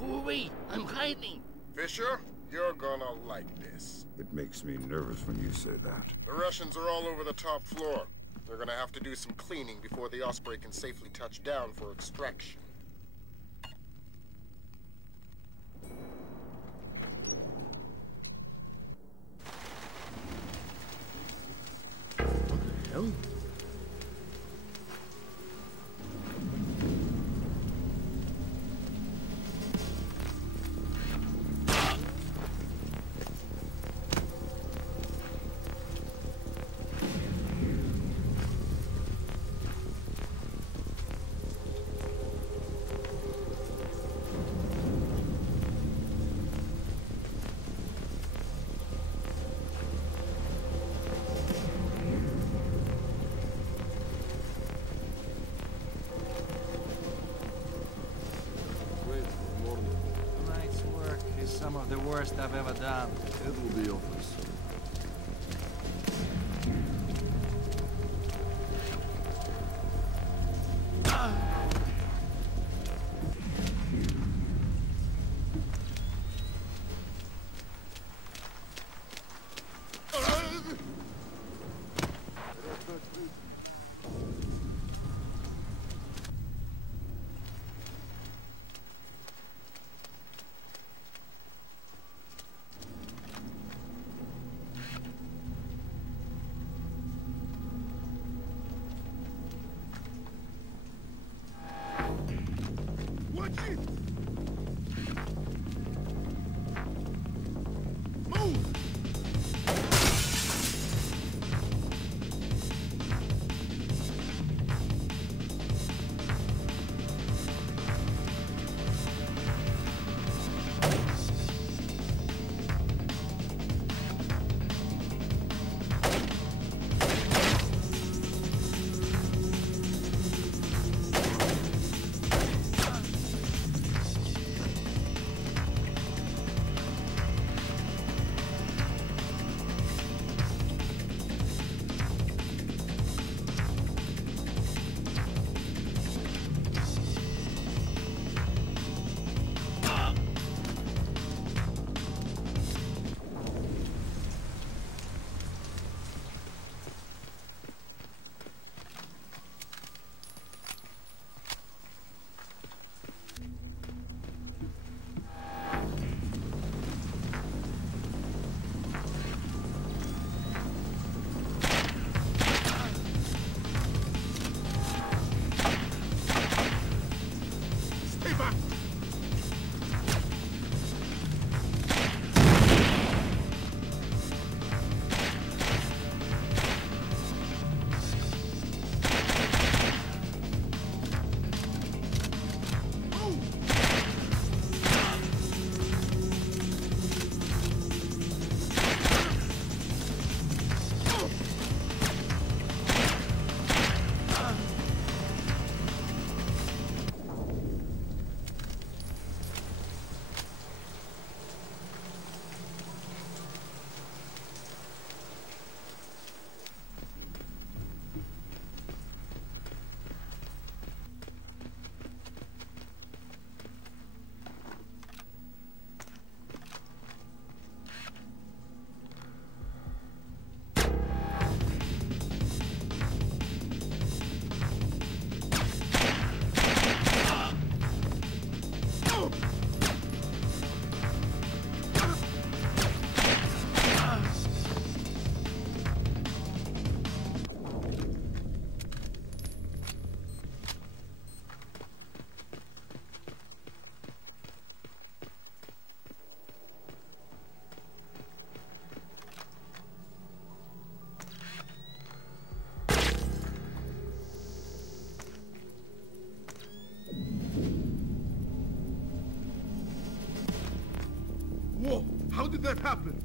away! I'm hiding! Fisher, you're gonna like this. It makes me nervous when you say that. The Russians are all over the top floor. They're gonna have to do some cleaning before the Osprey can safely touch down for extraction. What the hell? Tonight's work is some of the worst I've ever done. It will be obvious. Watch it! Move! that happen?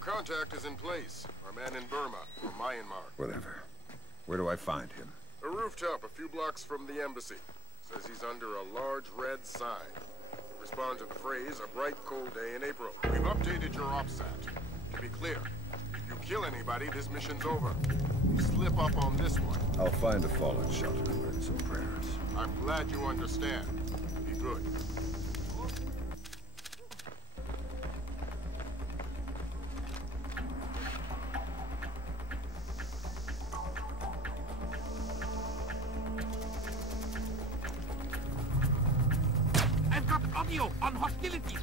Contact is in place. Our man in Burma, or Myanmar. Whatever. Where do I find him? A rooftop a few blocks from the embassy. Says he's under a large red sign. Respond to the phrase, a bright cold day in April. We've updated your OPSAT. To be clear, if you kill anybody, this mission's over. You slip up on this one. I'll find a fallen shelter and learn some prayers. I'm glad you understand. Be good. Audio on hostility.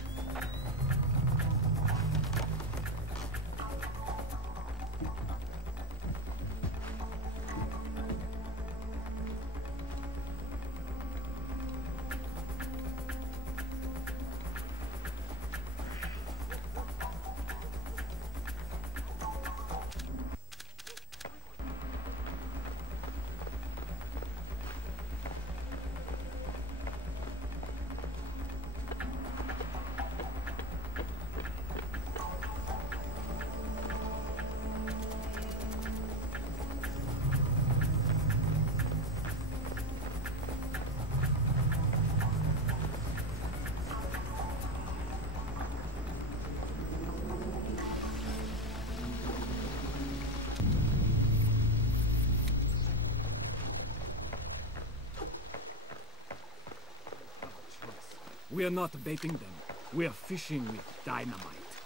We are not baiting them. We are fishing with dynamite.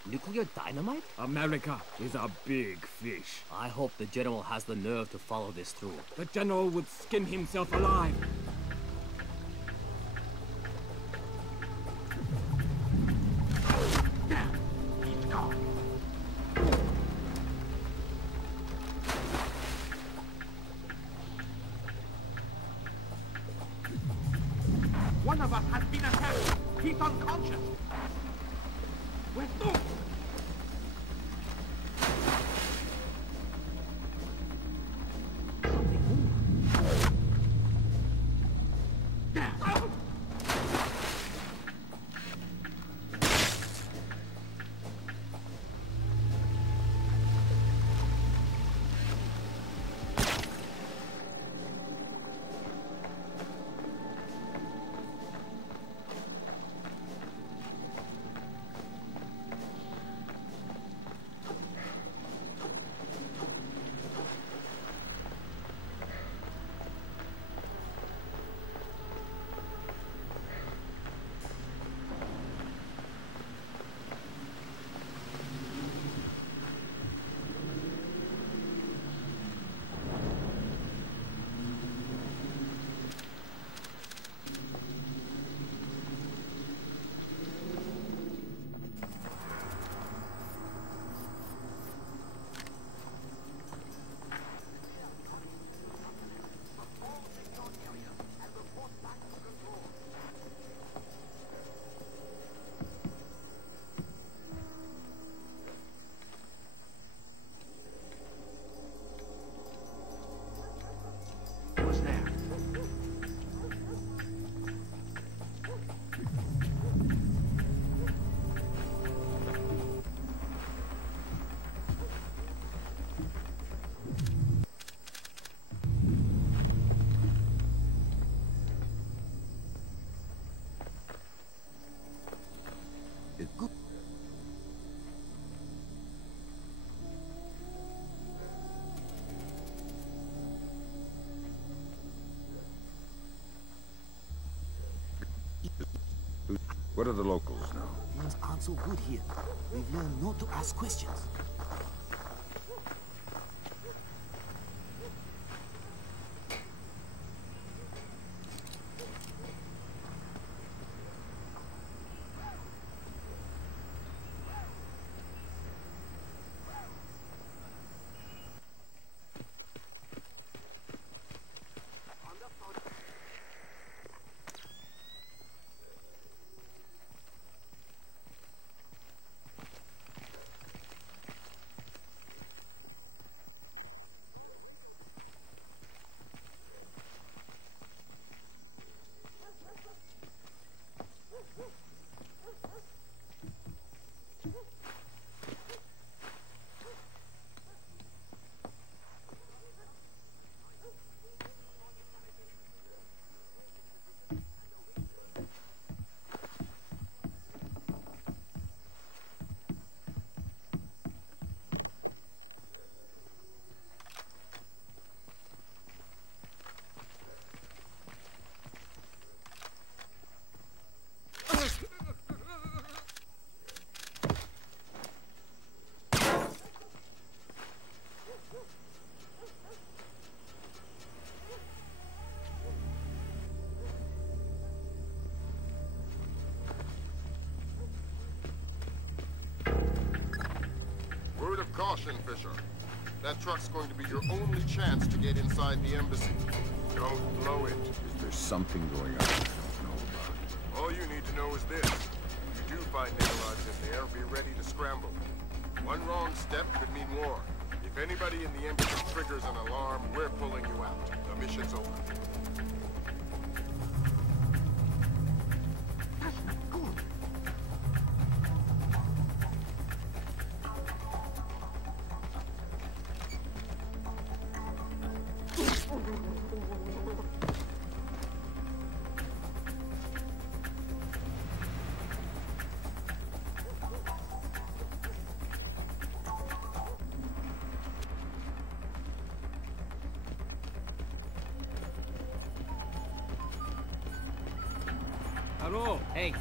Nuclear dynamite? America is a big fish. I hope the General has the nerve to follow this through. The General would skin himself alive. One of us has been attacked. He's unconscious. Where's Luke? What do the locals know? Things aren't so good here. We've learned not to ask questions. Caution, Fisher. That truck's going to be your only chance to get inside the embassy. Don't blow it. Is there something going on I don't know about? All you need to know is this. If you do find Neutralizing in there, be ready to scramble. One wrong step could mean war. If anybody in the embassy triggers an alarm, we're pulling you out. The mission's over. Hello. Hey,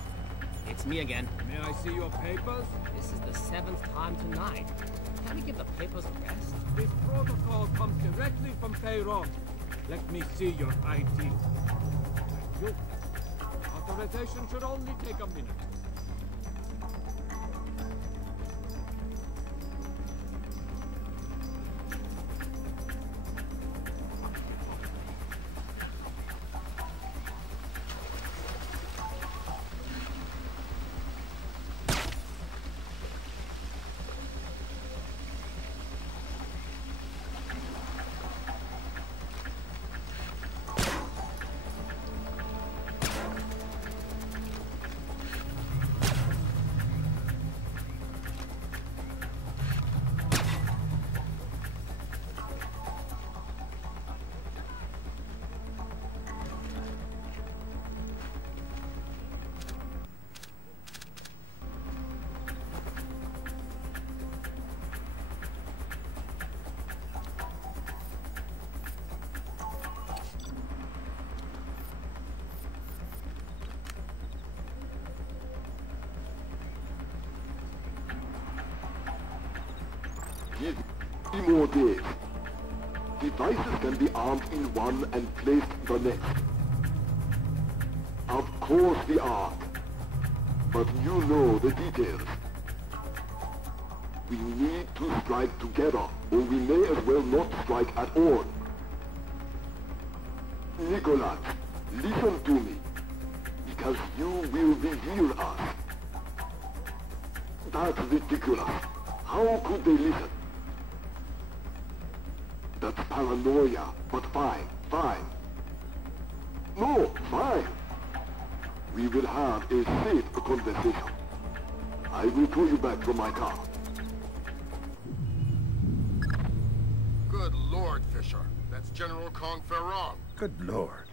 it's me again. May I see your papers? This is the 7th time tonight. Can we give the papers a rest? This protocol comes directly from payroll. Let me see your ID. Thank you. Authorization should only take a minute. Give me more days. Devices can be armed in one and placed the next. Of course the Ark. But you know the details. We need to strike together, or we may as well not strike at all. Nicholas, listen to me, because you will reveal us. That's ridiculous. How could they listen? That's paranoia, but fine. No, fine. We will have a safe conversation. I will pull you back from my car. Good Lord, Fisher. That's General Confrontation. Good Lord.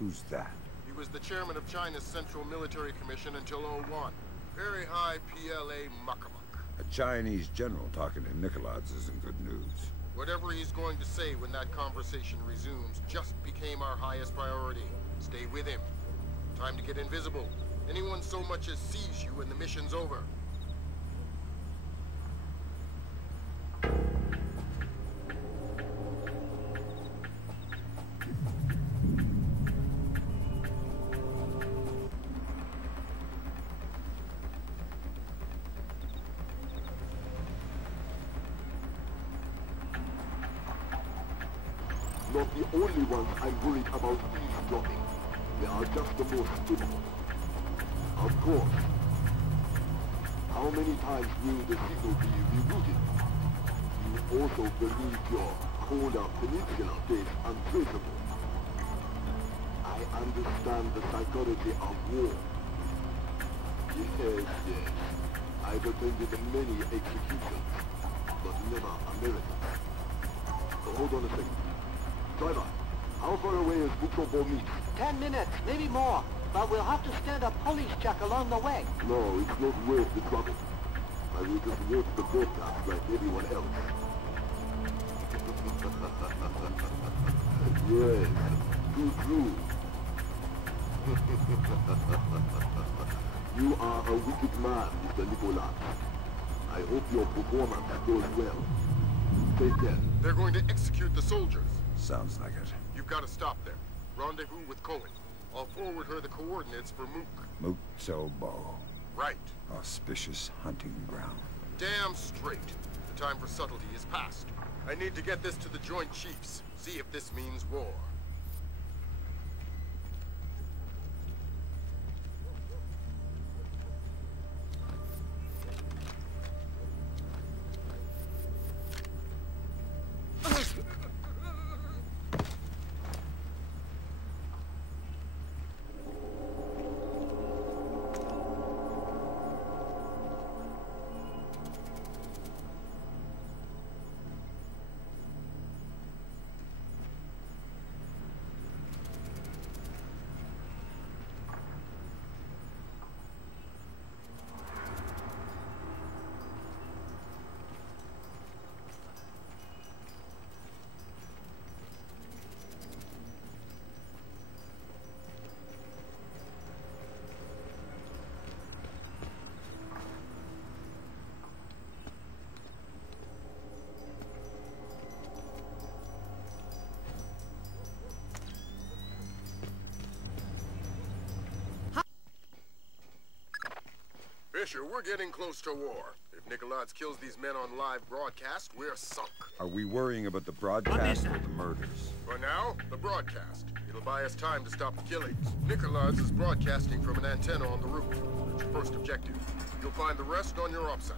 Who's that? He was the chairman of China's Central Military Commission until '01. Very high PLA muckamuck. A Chinese general talking to Nicolaids isn't good news. Whatever he's going to say when that conversation resumes just became our highest priority. Stay with him. Time to get invisible. Anyone so much as sees you and the mission's over. Not the only ones I'm worried about eavesdropping. They are just the most stupid. Of course. How many times will the signal be rerouted? You also believe your Corner Peninsula base untraceable. I understand the psychology of war. Yes. I've attended many executions, but never American. So hold on a second. Driver, how far away is Bukobo meet? 10 minutes, maybe more. But we'll have to stand a police check along the way. No, it's not worth the trouble. I will just watch the broadcast like everyone else. Yes, too true. You are a wicked man, Mr. Nicolas. I hope your performance goes well. Take care. They're going to execute the soldiers. Sounds like it. You've got to stop them. Rendezvous with Cohen. I'll forward her the coordinates for Mook. Muktobo. Right. Auspicious hunting ground. Damn straight. The time for subtlety is past. I need to get this to the Joint Chiefs. See if this means war. Fisher, we're getting close to war. If Nicolaides kills these men on live broadcast, we're sunk. Are we worrying about the broadcast or the murders? For now, the broadcast. It'll buy us time to stop the killings. Nicolaides is broadcasting from an antenna on the roof. That's your first objective. You'll find the rest on your OPSAT.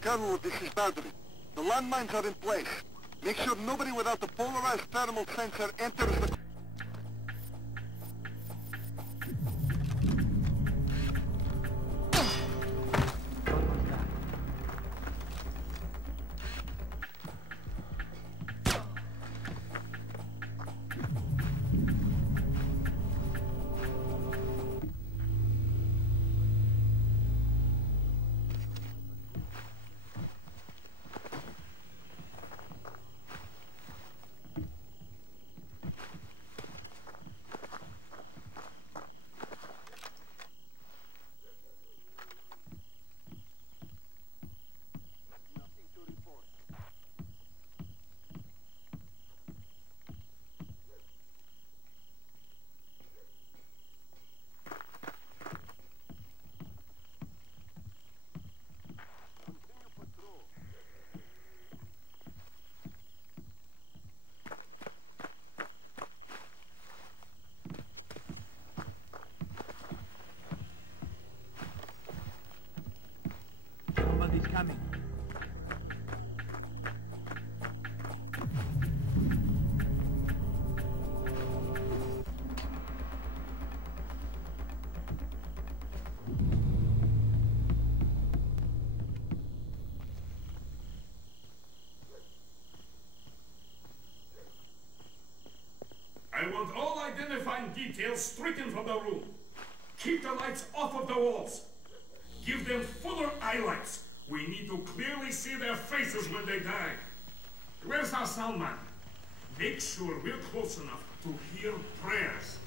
Colonel, this is Baldry. The landmines are in place. Make sure nobody without the polarized thermal sensor enters the... fine details stricken from the room. Keep the lights off of the walls. Give them fuller highlights. We need to clearly see their faces when they die. Where's our sound man? Make sure we're close enough to hear prayers.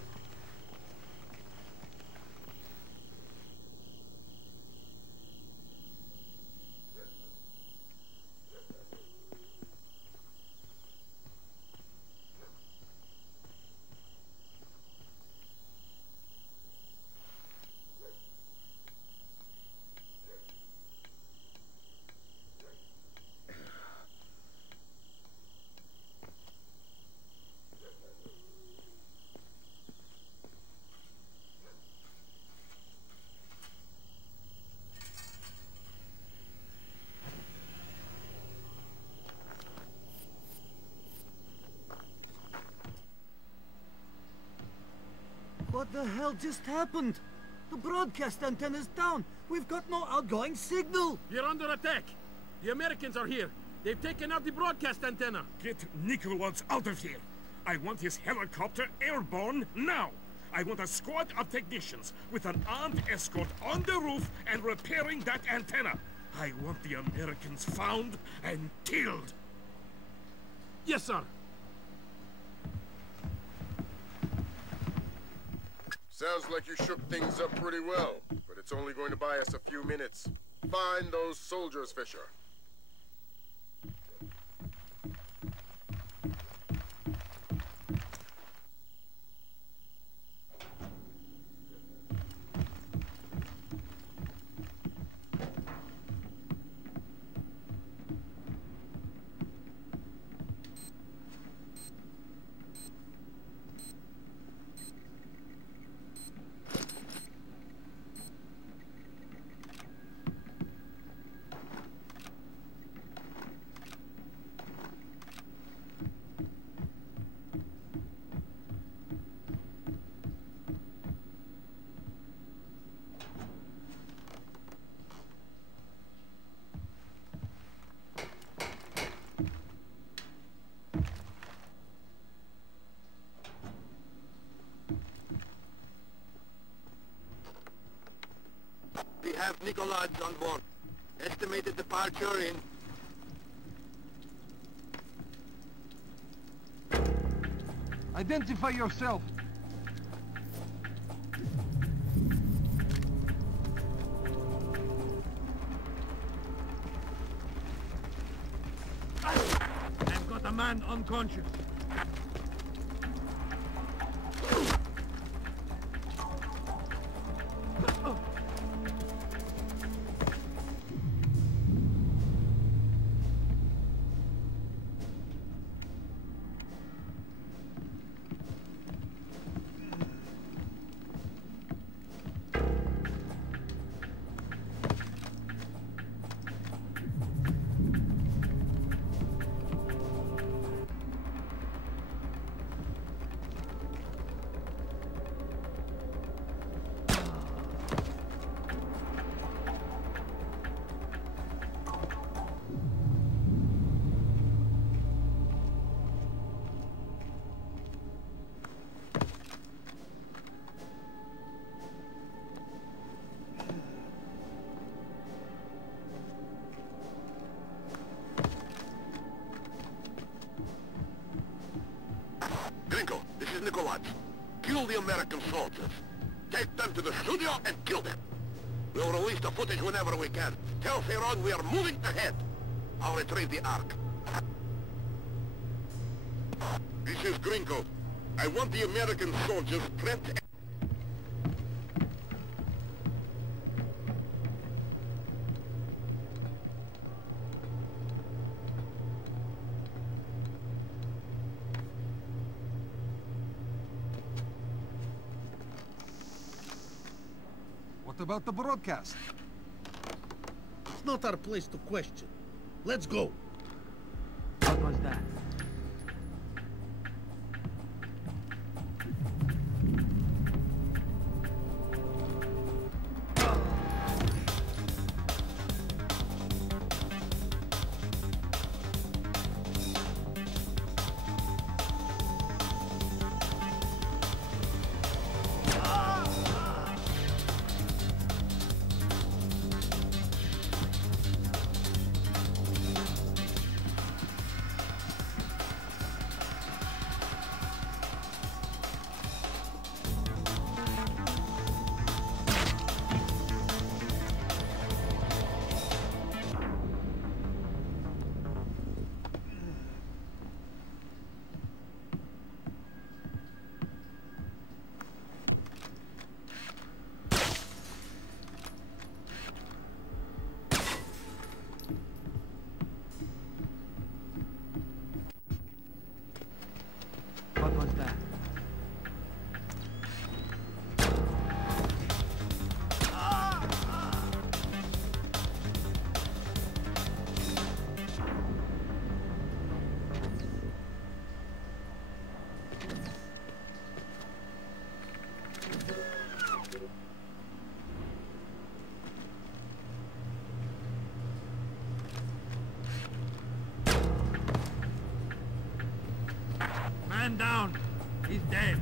What the hell just happened? The broadcast antenna's down. We've got no outgoing signal. You're under attack. The Americans are here. They've taken out the broadcast antenna. Get Nicholas out of here. I want his helicopter airborne now. I want a squad of technicians with an armed escort on the roof and repairing that antenna. I want the Americans found and killed. Yes, sir. Sounds like you shook things up pretty well, but it's only going to buy us a few minutes. Find those soldiers, Fisher. We have Nicholas on board. Estimated departure in... Identify yourself. I've got a man unconscious. Gringo, this is Nicholas. Kill the American soldiers. Take them to the studio and kill them. We'll release the footage whenever we can. Tell Theron we are moving ahead. I'll retrieve the Ark. This is Gringo. I want the American soldiers prepped. What about the broadcast? It's not our place to question. Let's go. What was that? man down. He's dead.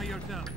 Yourself.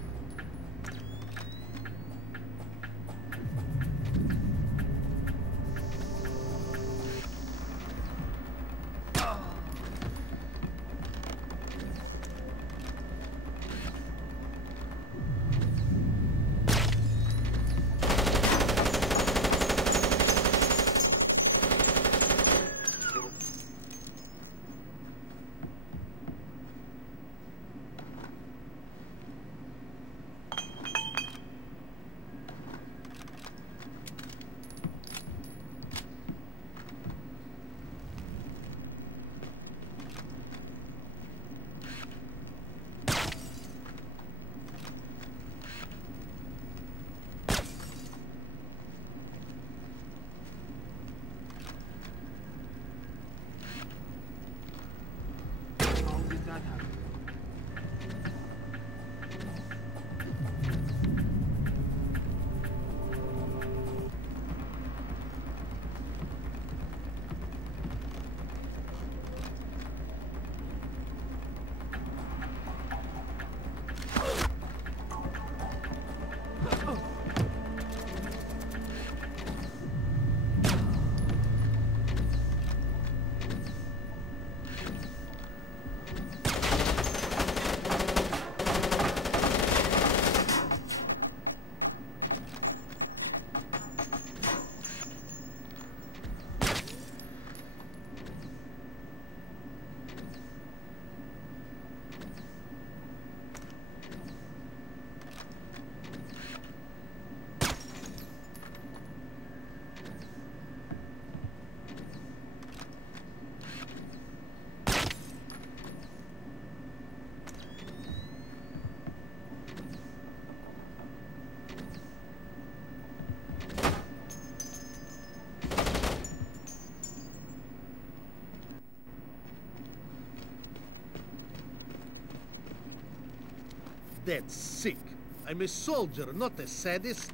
That's sick. I'm a soldier, not a sadist.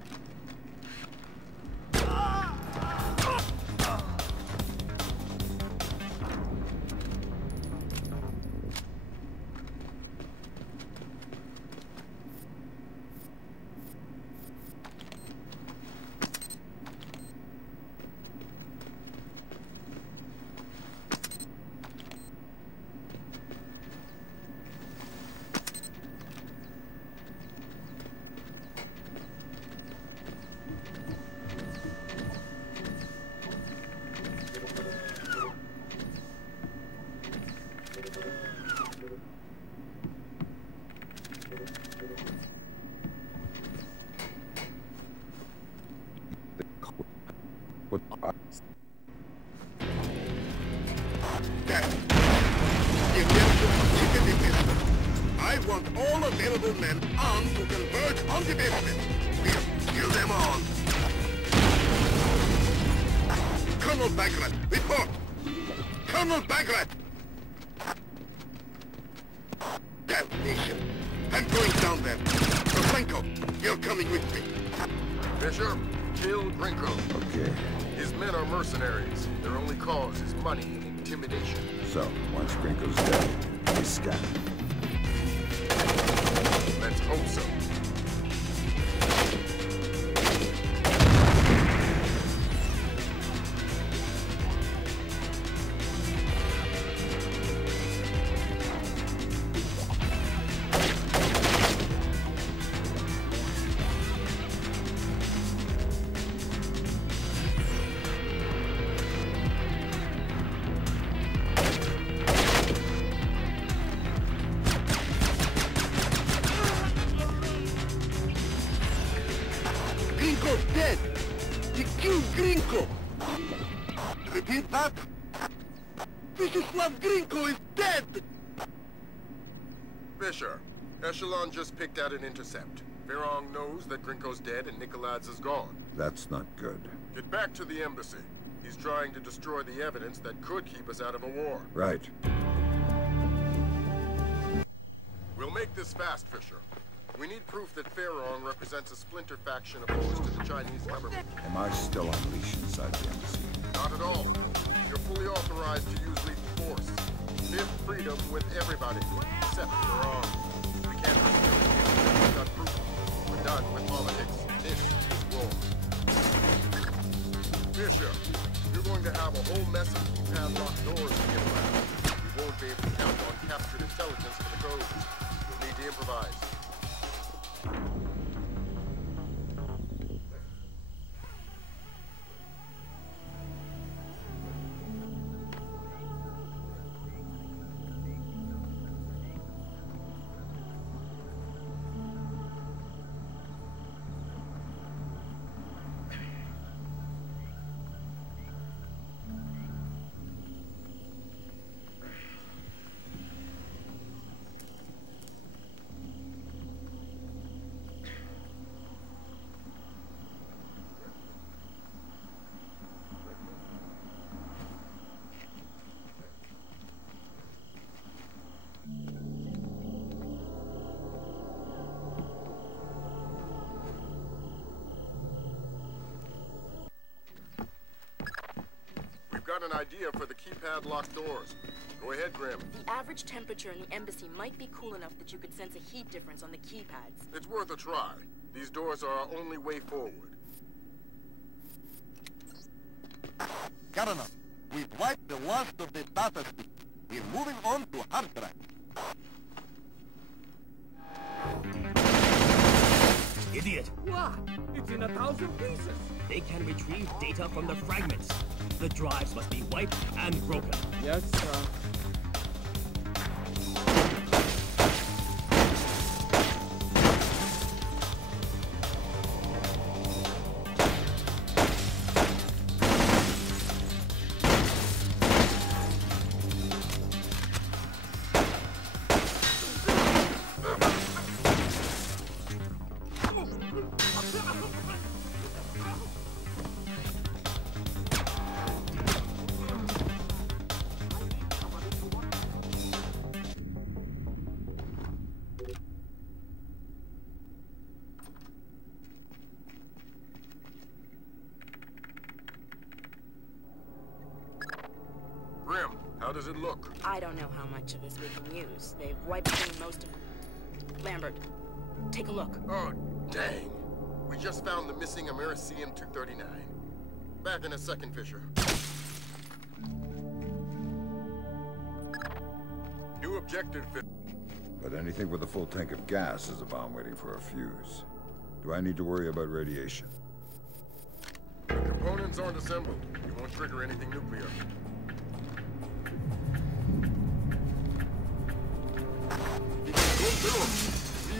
I want all available men armed to converge on the basement. We'll kill them all. Colonel Bagrat, report! Colonel Bagrat! Damnation! I'm going down there. Franco, you're coming with me. Fisher, kill Grinko. Okay. His men are mercenaries. Their only cause is money and intimidation. So, once Grinko's dead, we scatter. Let's hope so. Grinko's dead! He killed Grinko! Repeat that? Vyacheslav Grinko is dead! Fisher, Echelon just picked out an intercept. Virong knows that Grinko's dead and Nikolads is gone. That's not good. Get back to the embassy. He's trying to destroy the evidence that could keep us out of a war. Right. We'll make this fast, Fisher. We need proof that Virong represents a Splinter faction opposed to the Chinese government. Am I still on leash inside the embassy? Not at all. You're fully authorized to use lethal force. Fifth freedom with everybody, except Virong. We can't risk it without proof. We're done with politics. This is war. Fisher, you're going to have a whole mess of padlocked doors to get around. You won't be able to count on captured intelligence for the codes. You'll need to improvise. Got an idea for the keypad locked doors. Go ahead, Grim. The average temperature in the embassy might be cool enough that you could sense a heat difference on the keypads. It's worth a try. These doors are our only way forward. Governor, we've wiped the last of the data speed. We're moving on to hard drive. Idiot! What? It's in 1,000 pieces. They can retrieve data from the fragments. The drives must be wiped and broken. Yes, sir. does it look? I don't know how much of this we can use. They've wiped clean most of it. Lambert, take a look. Oh, dang. We just found the missing Americium-239. Back in a second, Fisher. New objective, But anything with a full tank of gas is a bomb waiting for a fuse. Do I need to worry about radiation? The components aren't assembled. You won't trigger anything nuclear.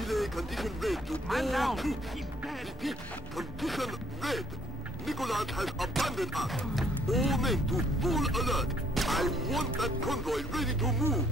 Relay condition red to Man all down. troops. Repeat, condition red. Nicholas has abandoned us. All men to full alert. I want that convoy ready to move.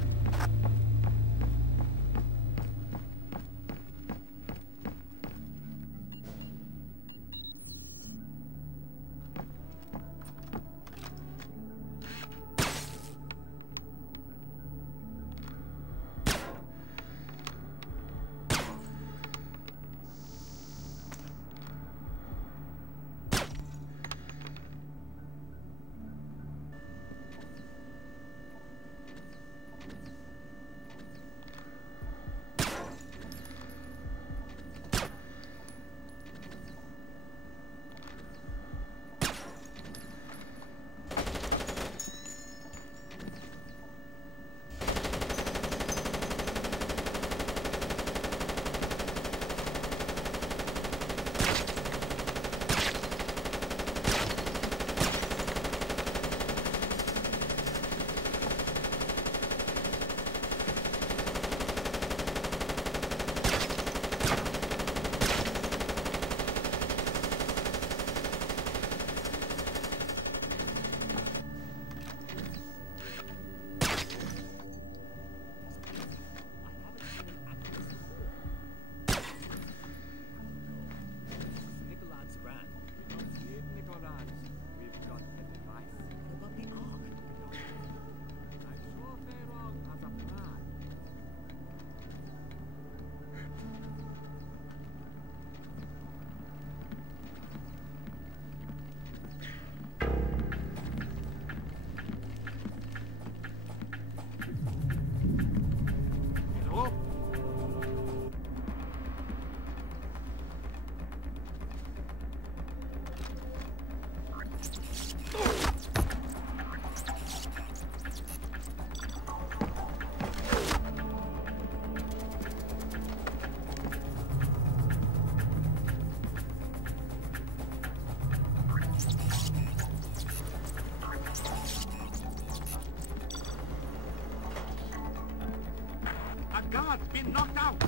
Guard been knocked out!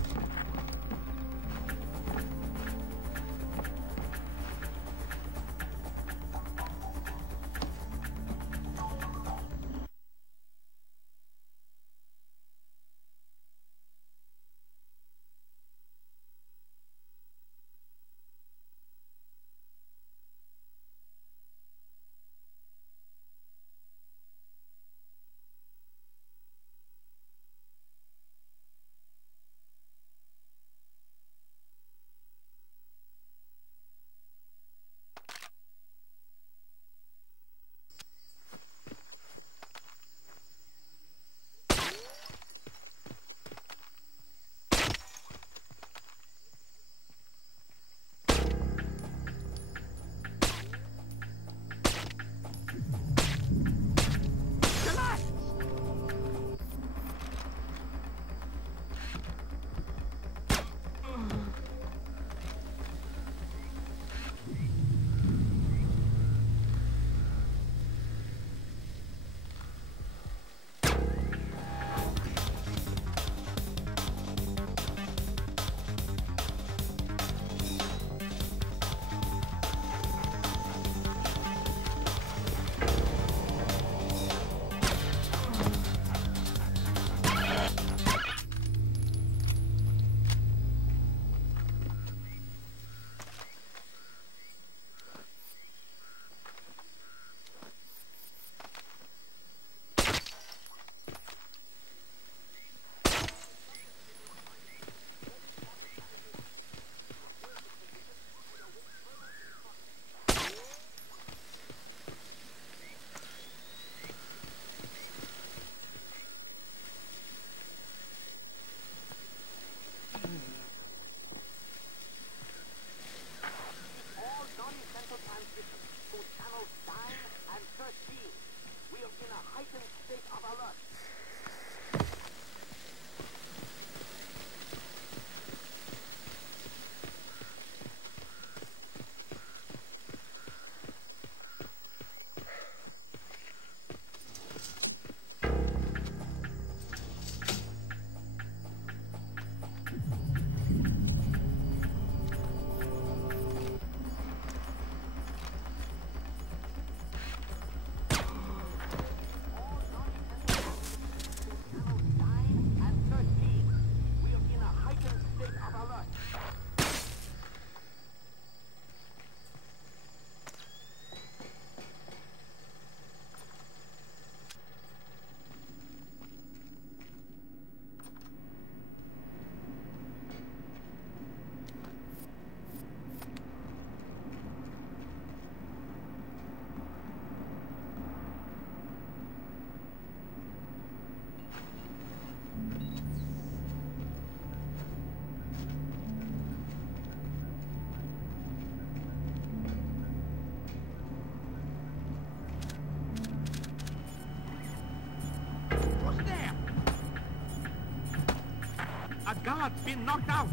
guard been knocked out.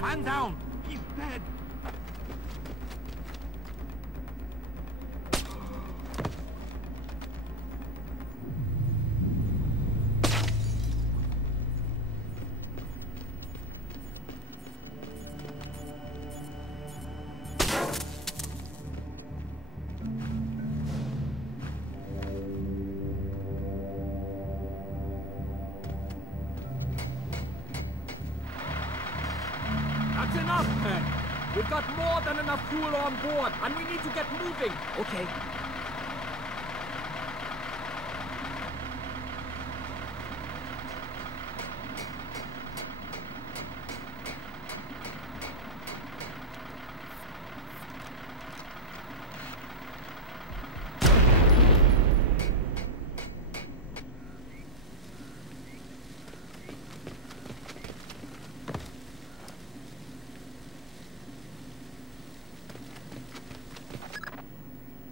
Man down! He's dead! That's enough, men! We've got more than enough fuel on board, and we need to get moving! Okay.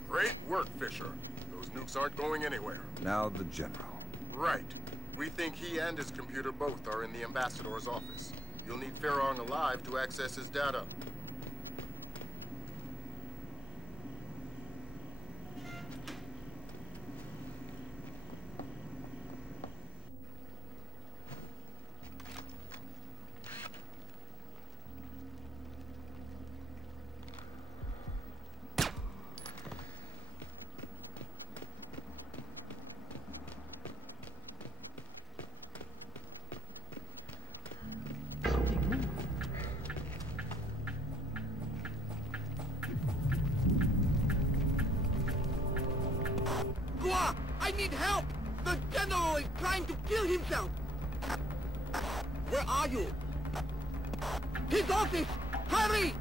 Great work, Fisher. Those nukes aren't going anywhere. Now the General. Right. We think he and his computer both are in the Ambassador's office. You'll need Farong alive to access his data. Gua! I need help! The General is trying to kill himself! Where are you? His office! Hurry!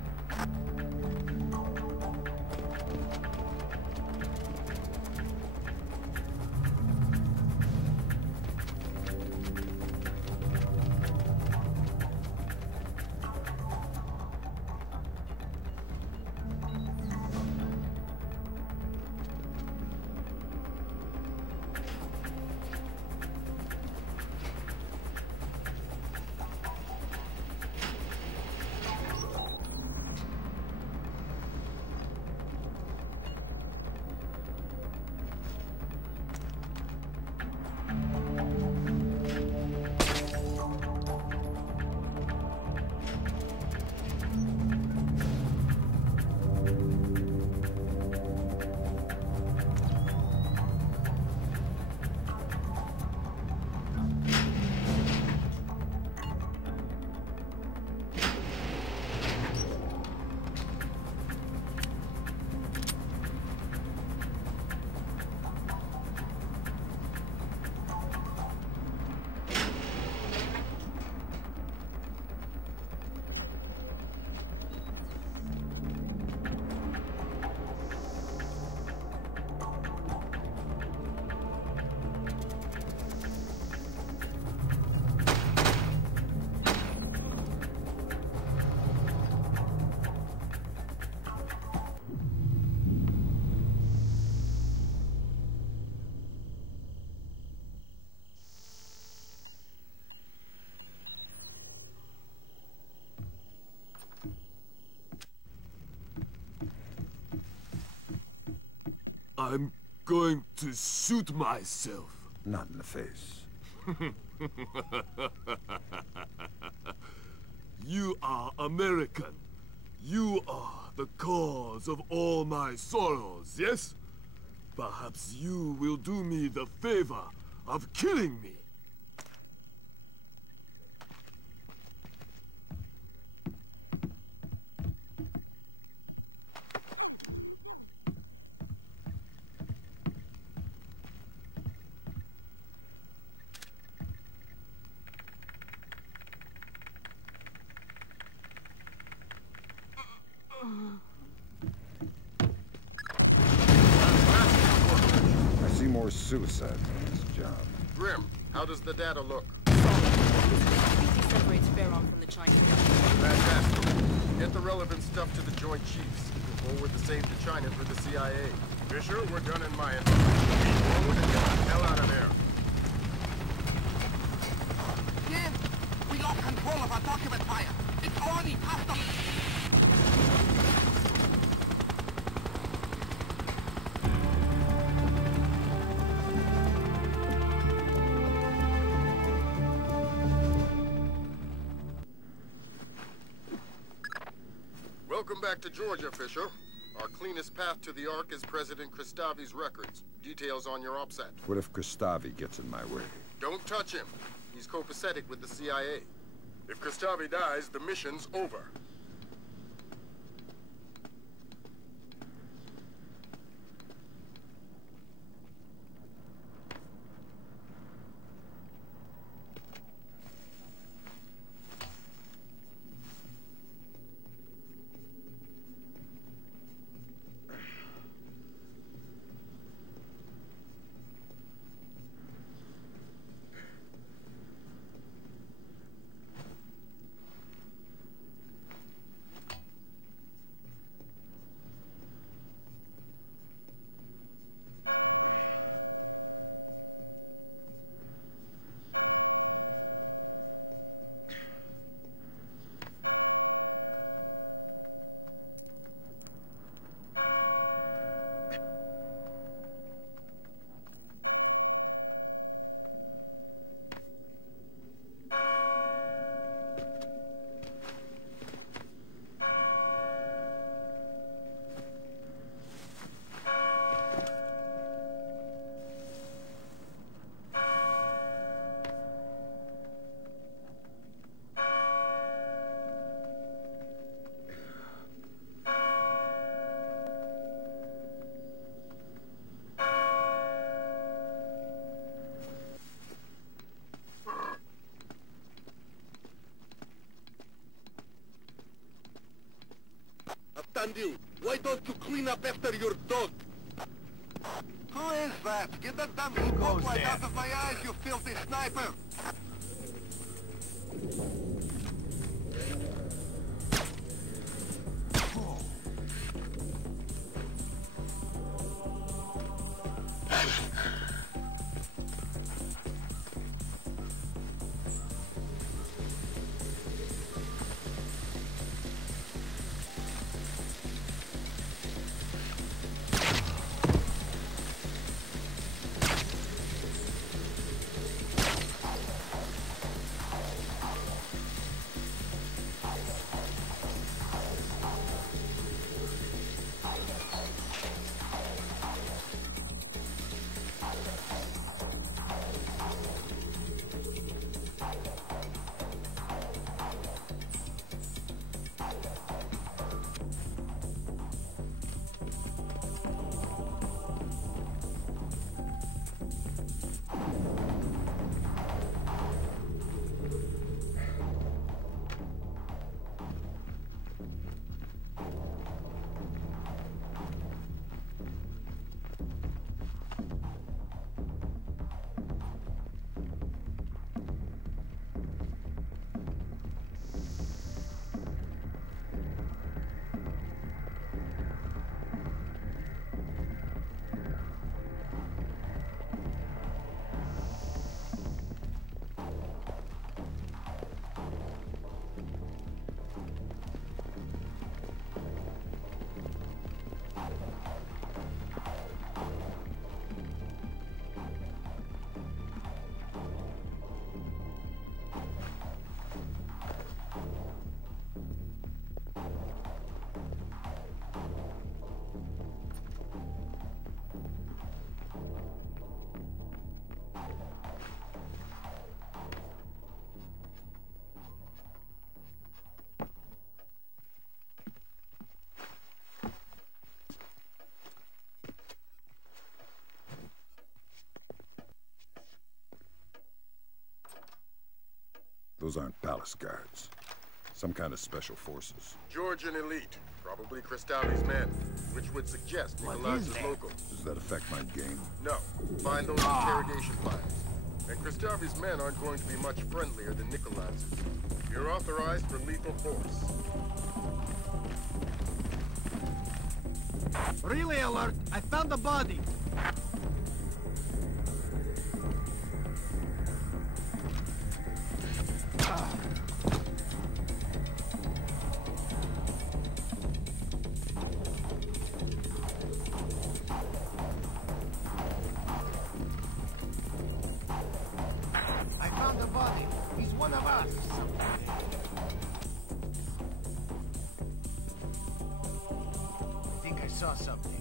I'm going to shoot myself. Not in the face. You are American. You are the cause of all my sorrows, yes? Perhaps you will do me the favor of killing me. suicide for this job. Grim, how does the data look? Completely separates Pharaon from the Chinese government. Fantastic. Get the relevant stuff to the Joint Chiefs. Forward the same to China for the CIA. Fisher, we're done in my end. Forward and get the hell out of there. Jim, we lost control of our document fire. It's already past us. Welcome back to Georgia, Fisher. Our cleanest path to the Ark is President Kristavi's records. Details on your OPSAT. What if Kristavi gets in my way? Don't touch him. He's copacetic with the CIA. If Kristavi dies, the mission's over. You. Why don't you clean up after your dog? Who is that? Get that damn spotlight out of my eyes, you filthy sniper! Those aren't palace guards. Some kind of special forces. Georgian elite. Probably Kristavi's men, which would suggest Nikolai's is local. Does that affect my game? No. Find those interrogation files. And Kristavi's men aren't going to be much friendlier than Nikolai's. You're authorized for lethal force. Relay alert! I found the body! I found the body. He's one of us. I think I saw something.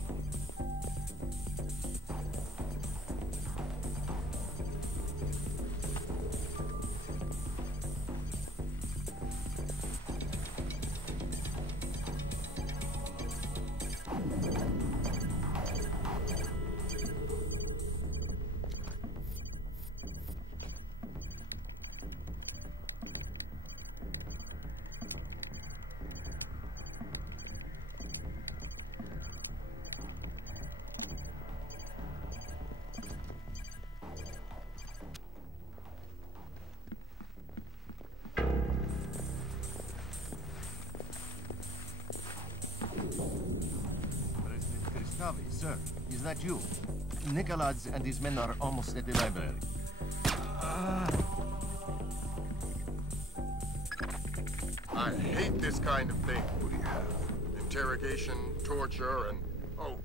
Sir, is that you? Nikolaz and his men are almost at the library. I hate this kind of thing. What do you have? Interrogation, torture, and... oh,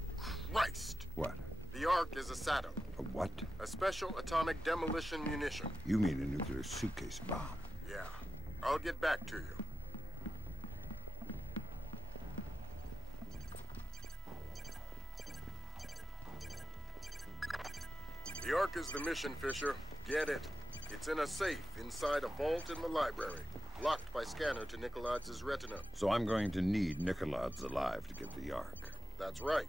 Christ! What? The Ark is a SATO. A what? A special atomic demolition munition. You mean a nuclear suitcase bomb? Yeah. I'll get back to you. The Ark is the mission, Fisher. Get it. It's in a safe inside a vault in the library. Locked by scanner to Nikolaz's retina. So I'm going to need Nikolaz alive to get the Ark. That's right.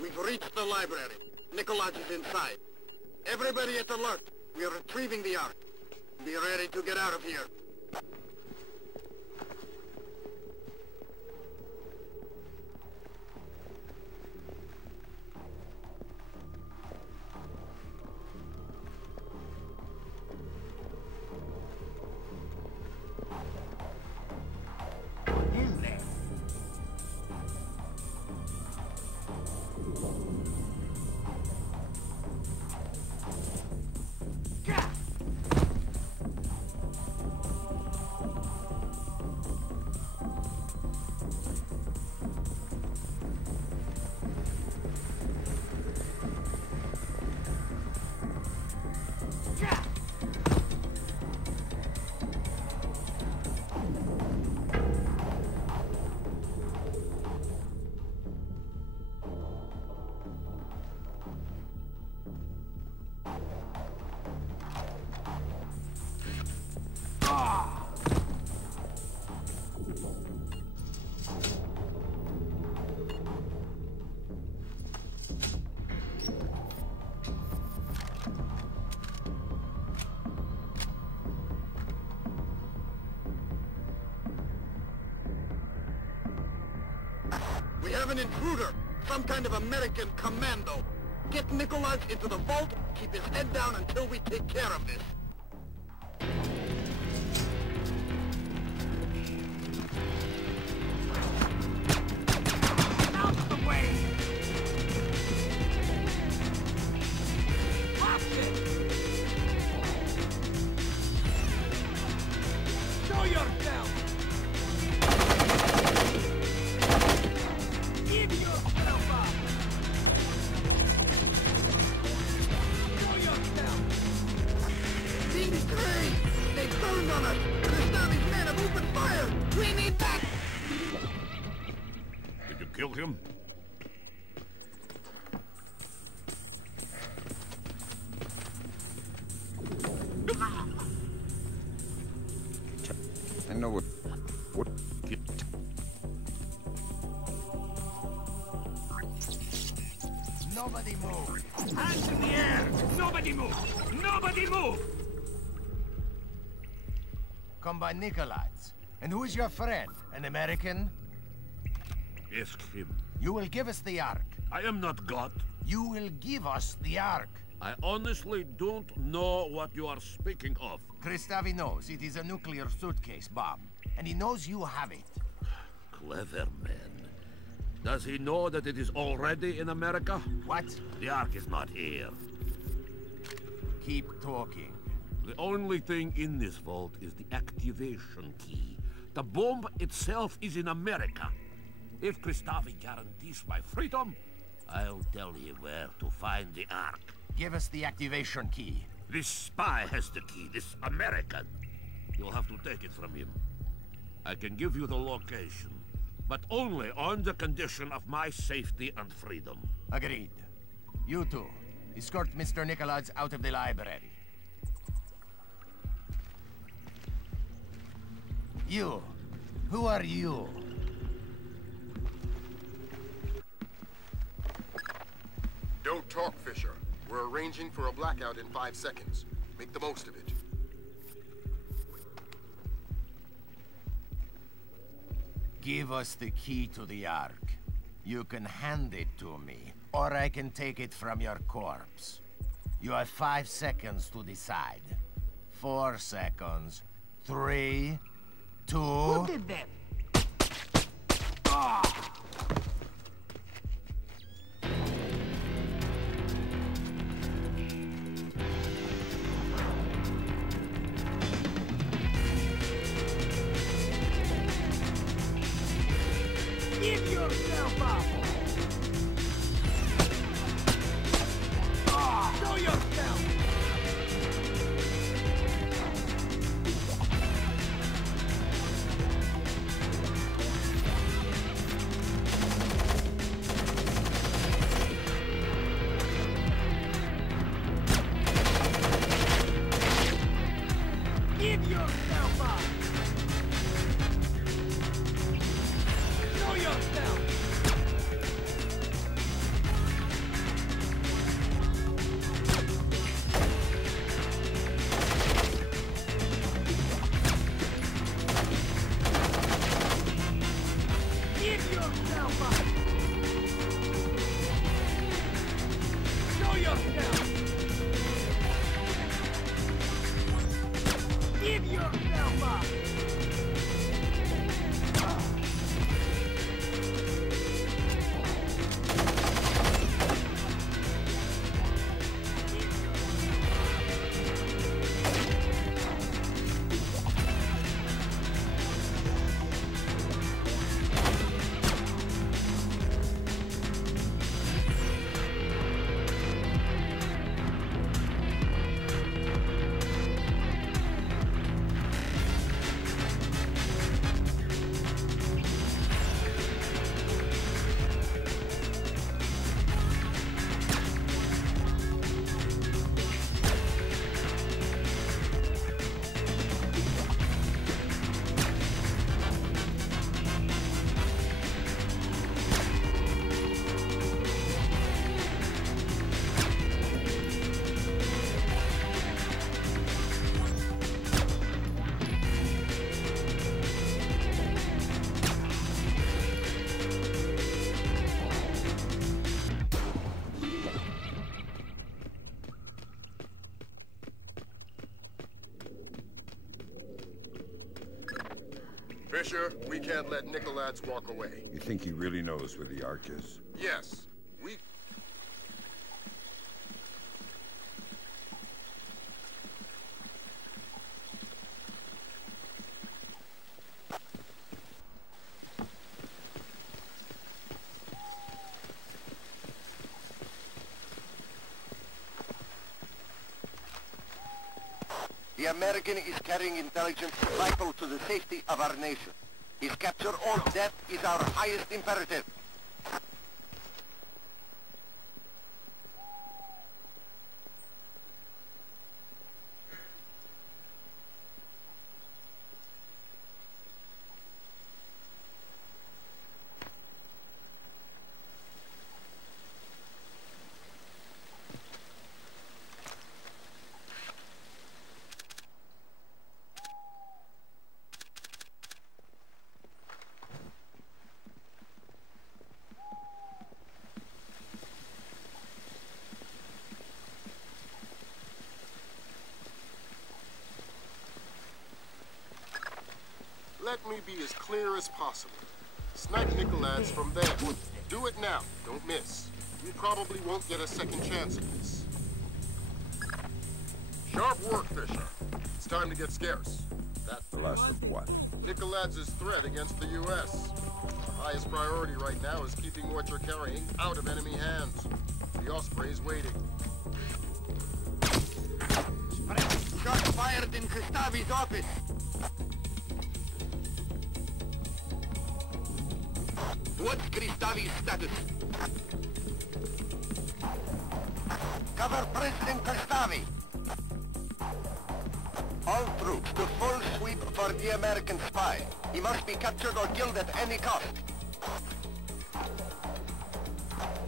We've reached the library. Nikolaz is inside. Everybody at alert. We are retrieving the Ark. Be ready to get out of here. We have an intruder! Some kind of American commando! Get Nikolaz into the vault, keep his head down until we take care of this. Out of the way! Lock it! Show yourself! Give yourself up! Show yourself! on us! Kristavi's men have opened fire! We need back! Did you kill him? I know what... Nobody move! Hands in the air! Nobody move! Nobody move! Come by Nikolai's. And who is your friend? An American? Ask him. You will give us the Ark. I am not God. You will give us the Ark. I honestly don't know what you are speaking of. Kristavi knows it is a nuclear suitcase bomb. And he knows you have it. Clever man. Does he know that it is already in America? What? The Ark is not here. Keep talking. The only thing in this vault is the activation key. The bomb itself is in America. If Kristavi guarantees my freedom, I'll tell him where to find the Ark. Give us the activation key. This spy has the key, this American. You'll have to take it from him. I can give you the location, but only on the condition of my safety and freedom. Agreed. You two, escort Mr. Nikolai out of the library. You, who are you? Don't talk, Fisher. We're arranging for a blackout in 5 seconds. Make the most of it. Give us the key to the Ark. You can hand it to me, or I can take it from your corpse. You have 5 seconds to decide. 4 seconds. 3, 2... Who did that? Ah! Give yourself up! Show yourself! Give yourself up! Show yourself! Give yourself up! Show yourself! Give yourself up! Fisher, we can't let Nikolads walk away. You think he really knows where the Ark is? Yes, we... The American is carrying intelligence vital to the safety of our nation. His capture or death is our highest imperative. Let me be as clear as possible. Snipe Nicolads from there. Do it now. Don't miss. You probably won't get a second chance at this. Sharp work, Fisher. It's time to get scarce. The last of what? Nicolads' threat against the U.S. The highest priority right now is keeping what you're carrying out of enemy hands. The Osprey's waiting. Shot fired in Kristavi's office. What's Kristavi's status? Cover President Kristavi. All troops to full sweep for the American spy. He must be captured or killed at any cost.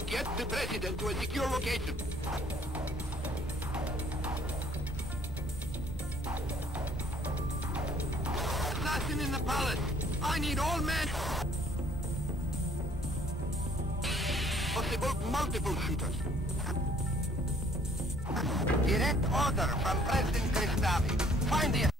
Get the President to a secure location. Assassin in the palace. I need all men. Possible multiple shooters. Direct order from President Kristavi. Find the